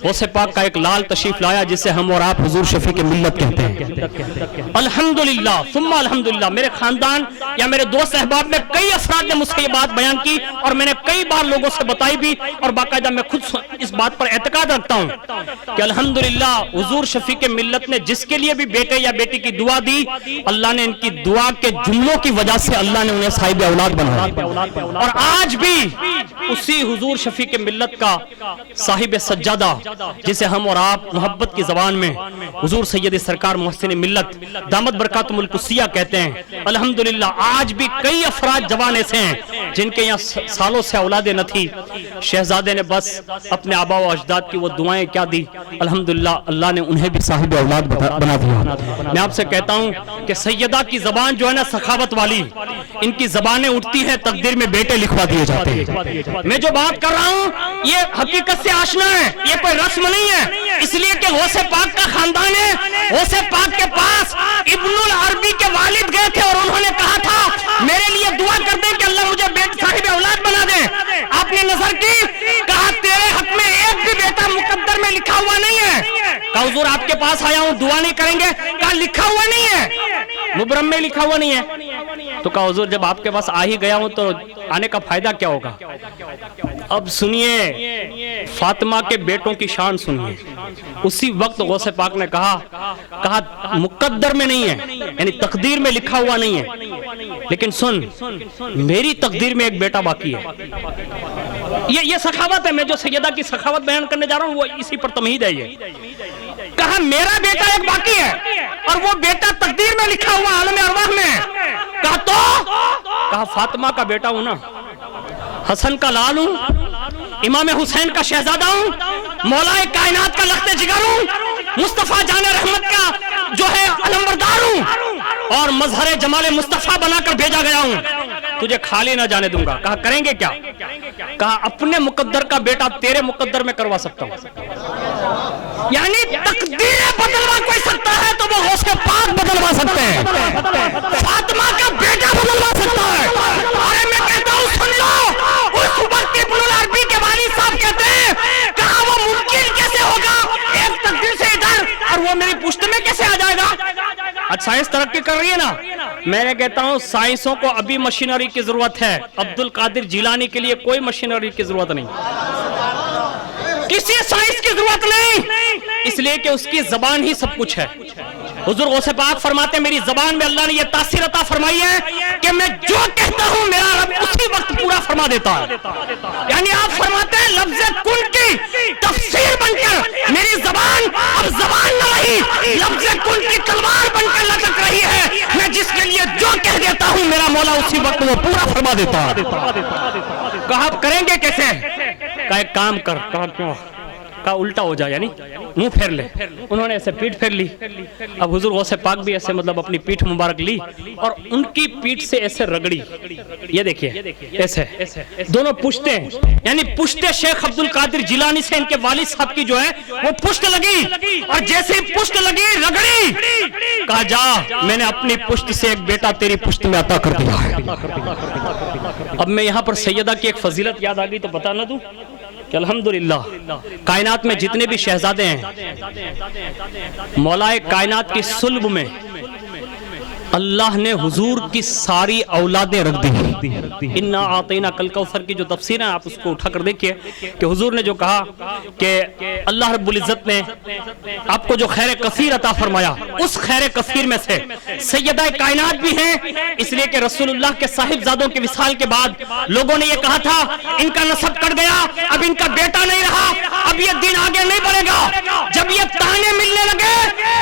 غوث پاک کا ایک لال تشریف لایا جسے ہم اور آپ حضور شفیع ملت کہتے ہیں. الحمدللہ ثم الحمدللہ میرے خاندان یا میرے دوست احباب میں کئی افراد نے مجھ سے یہ بات بیان کی اور میں نے کئی بار لوگوں سے بتائی بھی, اور باقاعدہ میں خود اس بات پر اعتقاد رکھتا ہوں کہ الحمدللہ حضور شفیع ملت نے جس کے لیے بھی بیٹے یا بیٹی کی دعا دی, اللہ نے ان کی دعا کے جملوں کی وجہ سے اللہ نے انہیں صاحب اولاد بنایا. اور آج بھی اسی حضور شفیع ملت کا صاحب سجادہ جسے ہم اور آپ محبت کی زبان میں حضور سید سرکار محسن ملت دامت برکاتہم القدسیہ کہتے ہیں. الحمدللہ آج بھی کئی افراد جوان ایسے ہیں جن کے یہاں سالوں سے اولادیں نہ تھی. شہزادے نے بس اپنے آبا و اجداد کی وہ دعائیں کیا دی, الحمدللہ اللہ نے انہیں بھی صاحب اولاد بنا دیا. میں آپ سے کہتا ہوں کہ سیدہ کی زبان جو ہے نا سخاوت والی, ان کی زبانیں اٹھتی ہیں تقدیر میں بیٹے لکھوا دیے جاتے ہیں. میں جو بات کر رہا ہوں یہ حقیقت سے آشنا ہے, یہ کوئی رسم نہیں ہے. اس لیے کہ غوث پاک کا خاندان ہے. غوث پاک کے پاس ابن العربی کے والد گئے تھے اور انہوں نے کہا تھا میرے لیے دعا کر دیں کہ اللہ مجھے صاحب اولاد بنا دے. آپ نے نظر کی, کہا تیرے حق میں ایک بھی بیٹا مقدر میں لکھا ہوا نہیں ہے. کہا حضور آپ کے پاس آیا ہوں دعا نہیں کریں گے, کہا لکھا ہوا نہیں ہے, مبرم میں لکھا ہوا نہیں ہے. تو کہا حضور جب آپ کے پاس آ ہی گیا ہوں تو آنے کا فائدہ کیا ہوگا. اب سنیے فاطمہ کے بیٹوں کی شان سنیے. اسی وقت غوث پاک نے کہا مقدر میں نہیں ہے, یعنی تقدیر میں لکھا ہوا نہیں ہے, لیکن سن میری تقدیر میں ایک بیٹا باقی ہے. یہ سخاوت ہے. میں جو سیدہ کی سخاوت بیان کرنے جا رہا ہوں وہ اسی پر تمہید ہے. یہ کہا میرا بیٹا ایک باقی ہے اور وہ بیٹا تقدیر میں لکھا ہوا عالم ارواح میں. کہا تو, کہا فاطمہ کا بیٹا ہوں نا, حسن کا لال ہوں, امام حسین کا شہزادہ ہوں, مولا کائنات کا لخت جگر ہوں, مصطفیٰ جان رحمت کا جو ہے علمبردار ہوں, اور مظہر جمال مصطفیٰ بنا کر بھیجا گیا ہوں. تجھے خالی نہ جانے دوں گا. کہا کریں گے کیا. کہا اپنے مقدر کا بیٹا تیرے مقدر میں کروا سکتا ہوں. یعنی تقدیریں بدلوا کوئی سکتا ہے تو وہ غوث پاک بدلوا سکتے ہیں, فاطمہ کا بیٹا بدلوا سکتا ہے. ارے میں کہتا ہوں سن لو, اس وقت ابن العربی کے والد صاحب کہتے ہیں کہا وہ ممکن کیسے ہوگا, ایک تقدیر سے ادھر اور وہ میری پشت میں کیسے آ جائے گا. اچھا سائنس ترقی کر رہی ہے نا, میں نے کہتا ہوں سائنسوں کو ابھی مشینری کی ضرورت ہے. عبد القادر جیلانی کے لیے کوئی مشینری کی ضرورت نہیں, کسی سائنس کی ضرورت نہیں, اس لیے کہ اس کی زبان ہی سب کچھ ہے. حضور غوث پاک فرماتے ہیں میری زبان میں اللہ نے یہ تاثیر عطا فرمائی ہے کہ میں جو کہتا ہوں میرا رب اسی وقت پورا فرما دیتا ہے. یعنی آپ فرماتے ہیں لفظ کن کی تفسیر بن کر میری زبان اب زبان نہ رہی, لفظ کن کی تلوار بن کر لٹک رہی ہے. میں جس کے لیے جو کہہ دیتا ہوں میرا مولا اسی وقت وہ پورا فرما دیتا ہے. کہا کریں گے کیسے. کہا ایک کام کر. کہا کیوں. کہا الٹا ہو جا, یعنی منہ پھیر لے. انہوں نے ایسے پیٹھ پھیر لی. اب حضور غوث پاک بھی ایسے مطلب اپنی پیٹھ مبارک لی اور ان کی پیٹھ سے ایسے رگڑی. یہ دیکھیے ایسے دونوں پشتیں, یعنی پشت شیخ عبد القادر جیلانی سے ان کے والد صاحب کی جو ہے وہ پشت لگی, اور جیسے پشت لگی رگڑی. کہا جا میں نے اپنی پشت سے ایک بیٹا تیری پشت میں عطا کر دیا ہے. اب میں یہاں پر سیدہ کی ایک فضیلت یاد آ گئی تو بتا نہ دوں کہ الحمدللہ کائنات میں جتنے بھی شہزادے ہیں مولا کائنات کی صلب میں اللہ نے حضور کی ساری اولادیں رکھ دی. انا آتینا کل کوثر کی جو تفسیر ہے آپ اس کو اٹھا کر دیکھیے کہ حضور نے جو کہا کہ اللہ رب العزت نے آپ کو جو خیر کثیر عطا فرمایا اس خیر کثیر میں سے سیدہ کائنات بھی ہیں, اس لیے کہ رسول اللہ کے صاحبزادوں کے وصال کے بعد لوگوں نے یہ کہا تھا ان کا نسب کٹ گیا, اب ان کا بیٹا نہیں رہا, اب یہ دین آگے نہیں بڑھے گا. جب یہ تانے ملنے لگے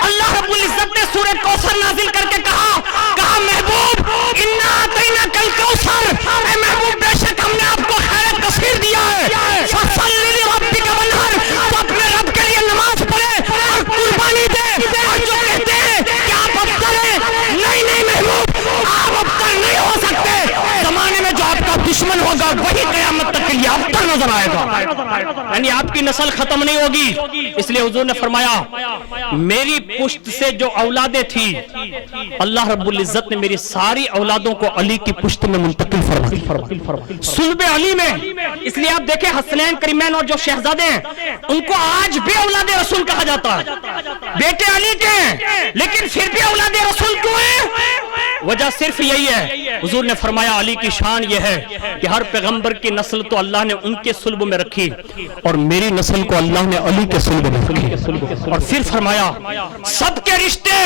اللہ رب العزت نے سورہ کوثر نازل کر کے کہا محبوب انا اعطینا کل کوثر, اے محبوب بے شک ہم نے آپ کو خیر کثیر دیا ہے, فصلی لربک وانحر, تو اپنے رب کے لیے نماز پڑھے اور قربانی دے. اور جو کہتے ہیں کہ آپ ابتر ہیں, نہیں محبوب آپ ابتر نہیں ہو سکتے, زمانے میں جو آپ کا دشمن ہوگا وہی قیامت تک کے لیے ابتر نظر آئے گا, یعنی آپ کی نسل ختم نہیں ہوگی. اس لیے حضور نے فرمایا میری پشت سے جو اولادیں تھی اللہ رب العزت نے میری ساری اولادوں کو علی کی پشت میں منتقل فرمایا, صلب علی میں. اس لیے آپ دیکھیں حسنین کریمین اور جو شہزادے ہیں ان کو آج بھی اولاد رسول کہا جاتا ہے, بیٹے علی کے ہیں لیکن پھر بھی اولاد رسول کیوں ہیں؟ وجہ صرف یہی ہے, حضور نے فرمایا علی کی شان یہ ہے کہ ہر پیغمبر کی نسل تو اللہ نے ان کے صلب میں رکھی اور میری نسل کو اللہ نے علی کے صلب میں رکھی. اور پھر فرمایا سب کے رشتے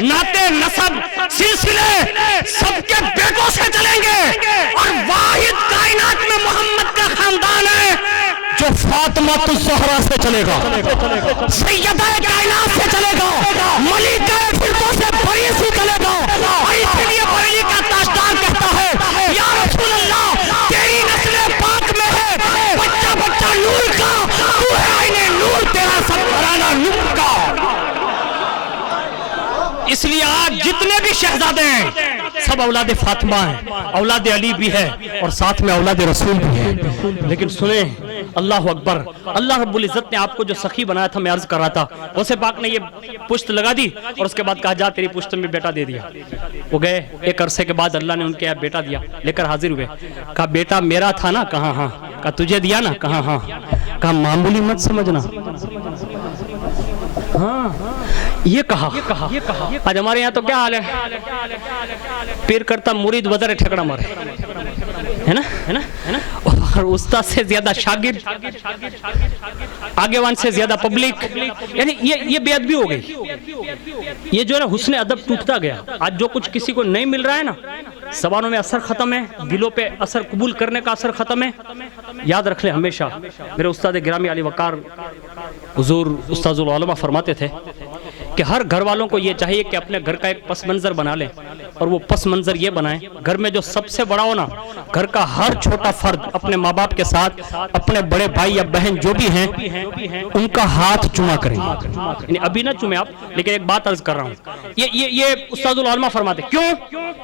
ناتے نسب سلسلے سب کے بیٹوں سے چلیں گے, اور واحد کائنات میں محمد کا خاندان ہے جو فاطمہ الزہرا سے چلے گا, سیدہ کائنات سے چلے گا, ملکہ فردوس سے بڑی سے چلے گا. اسی لیے بریلی کا تاجدار کہتا ہے یا رسول اللہ تیری نسل پاک میں ہے بچہ بچہ نور کا, تو ہے عین نور, تیرا سب گھرانہ نور کا. اس لیے آج جتنے بھی شہزادے ہیں سب اولاد فاطمہ ہیں, اولاد علی بھی ہے اور ساتھ میں اولاد رسول بھی ہے. لیکن سنیں اللہ اکبر, اللہ رب العزت نے آپ کو جو سخی بنایا تھا, میں عرض کر رہا تھا غوث پاک نے یہ پشت لگا دی اور اس کے بعد کہا جا تیری پشت میں بیٹا دے دیا. وہ گئے, ایک عرصے کے بعد اللہ نے ان کے یہاں بیٹا دیا, لے کر حاضر ہوئے, کہا بیٹا میرا تھا نا, کہا ہاں, کہا تجھے دیا نا, کہا ہاں, کہا معمولی مت سمجھنا, ہاں یہ کہا. آج ہمارے یہاں تو کیا حال ہے, پیر کرتا مرید وزر ٹھکڑا مارے, ہے نا, اور استاد سے زیادہ شاگرد, آگے وان سے زیادہ پبلک, یعنی یہ بے ادبی ہو گئی. یہ جو ہے نا حسن ادب ٹوٹتا گیا. آج جو کچھ کسی کو نہیں مل رہا ہے نا, زبانوں میں اثر ختم ہے, دلوں پہ اثر قبول کرنے کا اثر ختم ہے. یاد رکھ لیں ہمیشہ, میرے استاد گرامی علی وقار حضور استاذ العلماء فرماتے تھے کہ ہر گھر والوں کو یہ چاہیے کہ اپنے گھر کا ایک پس منظر بنا لیں, اور وہ پس منظر یہ بنائیں گھر میں جو سب سے بڑا ہو نا, گھر کا ہر چھوٹا فرد اپنے ماں باپ کے ساتھ اپنے بڑے بھائی یا بہن جو بھی ہیں ان کا ہاتھ چوما کریں. یعنی ابھی نہ چومیں آپ, لیکن ایک بات عرض کر رہا ہوں, یہ استاذ العلماء فرماتے کیوں,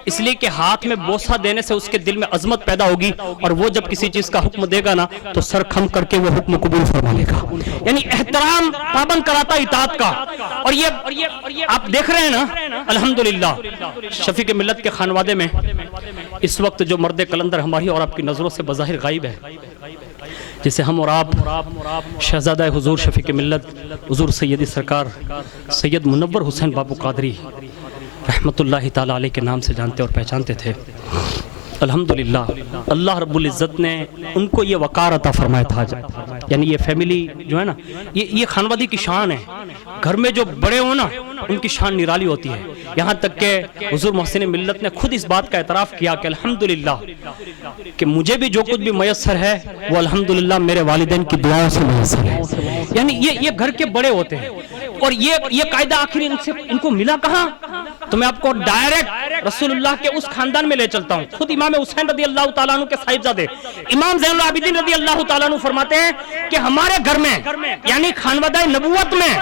اس لیے کہ ہاتھ میں بوسہ دینے سے اس کے دل میں عظمت پیدا ہوگی, اور وہ جب کسی چیز کا حکم دے گا نا تو سر کھم کر کے وہ حکم قبول فرما لے گا. یعنی احترام پابند کراتا اطاعت کا. اور یہ آپ دیکھ رہے ہیں نا الحمدللہ شفیق ملت کے خانوادے میں اس وقت جو مرد کلندر ہماری اور آپ کی نظروں سے بظاہر غائب ہے, جسے ہم اور آپ شہزادہ حضور شفیق ملت حضور سیدی سرکار سید منور حسین بابو قادری رحمت اللہ تعالیٰ علیہ کے نام سے جانتے اور پہچانتے تھے. الحمدللہ اللہ رب العزت نے ان کو یہ وقار عطا فرمایا تھا. یعنی یہ فیملی جو ہے نا, یہ خانوادی کی شان ہے. گھر میں جو بڑے ہو نا ان کی شان نرالی ہوتی ہے. یہاں تک کہ حضور محسن ملت نے خود اس بات کا اعتراف کیا کہ الحمدللہ کہ مجھے بھی جو کچھ بھی میسر ہے وہ الحمدللہ میرے والدین کی دعاؤں سے میسر ہے. یعنی یہ گھر کے بڑے ہوتے ہیں. اور یہ قاعدہ آخر ان کو ملا کہاں, تو میں آپ کو ڈائریکٹ رسول اللہ کے اس خاندان میں لے چلتا ہوں. خود امام حسین رضی اللہ تعالیٰ عنہ کے صاحبزادے امام زین العابدین رضی اللہ تعالیٰ عنہ فرماتے ہیں کہ ہمارے گھر میں یعنی خانوادہ نبوت میں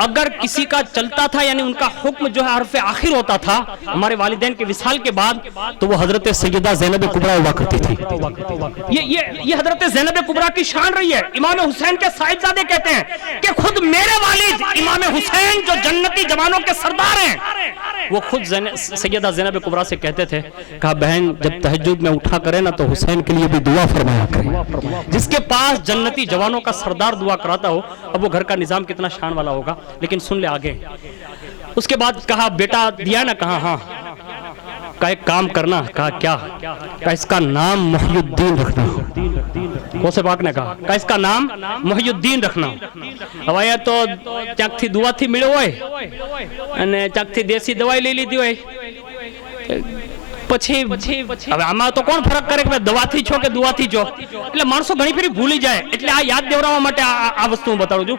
اگر کسی کا چلتا تھا, یعنی ان کا حکم جو ہے حرف آخر ہوتا تھا ہمارے والدین کے وصال کے بعد, تو وہ حضرت سیدہ زینب کبریٰ ہوا کرتی تھی. یہ حضرت زینب کبریٰ کی شان رہی ہے. امام حسین کے صاحبزادے کہتے ہیں کہ خود میرے والد امام حسین جو جنتی جوانوں کے سردار ہیں, وہ خود سیدہ زینب کبریٰ سے کہتے تھے، کہا بہن جب تہجد میں اٹھا کرے نا تو حسین کے لیے بھی دعا فرمایا کرے، جس کے پاس جنتی جوانوں کا سردار دعا کراتا ہو۔ اب وہ گھر کا نظام کتنا شان والا ہوگا، لیکن سن لے آگے۔ اس کے بعد کہا بیٹا دیا نا، کہا ہاں، کہا ایک کام کرنا، کہا کیا، کہا اس کا نام محی الدین رکھنا۔ غوث پاک نے کہا اس کا نام محی الدین رکھنا۔ اب آیا تو چک تھی دعا تھی ملے ہوئے، چک تھی دیسی دوائی لے لی دی ہوئے، પછી હવે આમાં તો કોણ ફરક કરે કે દવા થી છો કે દુઆ થી છો, એટલે માણસો ઘણી ફેરી ભૂલી જાય। એટલે આ યાદ દેવરાવવા માટે આ વસ્તુ હું બતાડું છું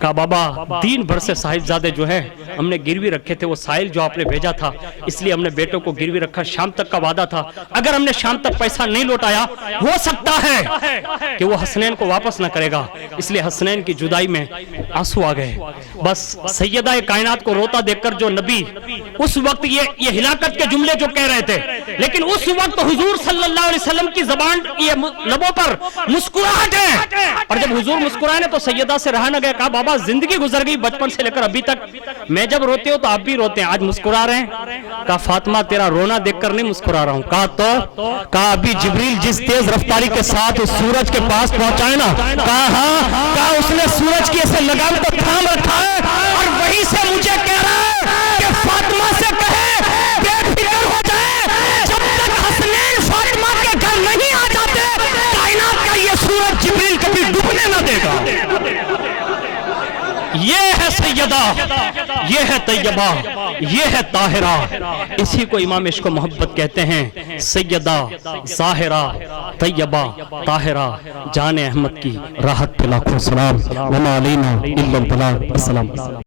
کہا بابا دین بھر سے صاحبزادے جو ہے ہم نے گروی رکھے تھے، وہ سائل جو آپ نے بھیجا تھا اس لیے ہم نے بیٹوں کو گروی رکھا، شام تک کا وعدہ تھا، اگر ہم نے شام تک پیسہ نہیں لوٹایا ہو سکتا ہے کہ وہ حسنین کو واپس نہ کرے گا، اس لیے حسنین کی جدائی میں آنسو آ گئے۔ بس سیدہ کائنات کو روتا دیکھ کر جو نبی اس وقت یہ ہلاکت کے جملے جو کہہ رہے تھے، لیکن اس وقت حضور صلی اللہ علیہ وسلم کی زبان یہ لبوں پر مسکراہٹ ہے، اور جب حضور مسکرائے نا تو سیدہ سے رہا نہ گیا، کہا بابا زندگی گزر گئی بچپن سے لے کر ابھی تک، میں جب روتے ہو تو آپ بھی روتے ہیں، آج مسکرا رہے ہیں؟ کہا فاطمہ تیرا رونا دیکھ کر نہیں مسکرا رہا ہوں۔ کہا ابھی جبریل جس تیز رفتاری کے ساتھ اس سورج کے پاس پہنچائے نا، کہا ہاں، کہا اس نے سورج کی ایسے لگام کو تھام رکھا ہے، اور وہی سے مجھے کہہ رہا ہے کہ فاطمہ سے کہے بے فکر ہو جائے، جب تک حسنین فاطمہ کے گھر نہیں آ جاتے کائنات کا یہ سورج جبریل کبھی ڈوبنے نہ دے گا۔ یہ ہے سیدہ، یہ ہے طیبہ، یہ ہے طاہرہ، اسی کو امام عشق و محبت کہتے ہیں، سیدہ ظاہرہ طیبہ طاہرہ، جان احمد کی راحت پہ لاکھوں سلام، وما علینا الا البلاغ، السلام۔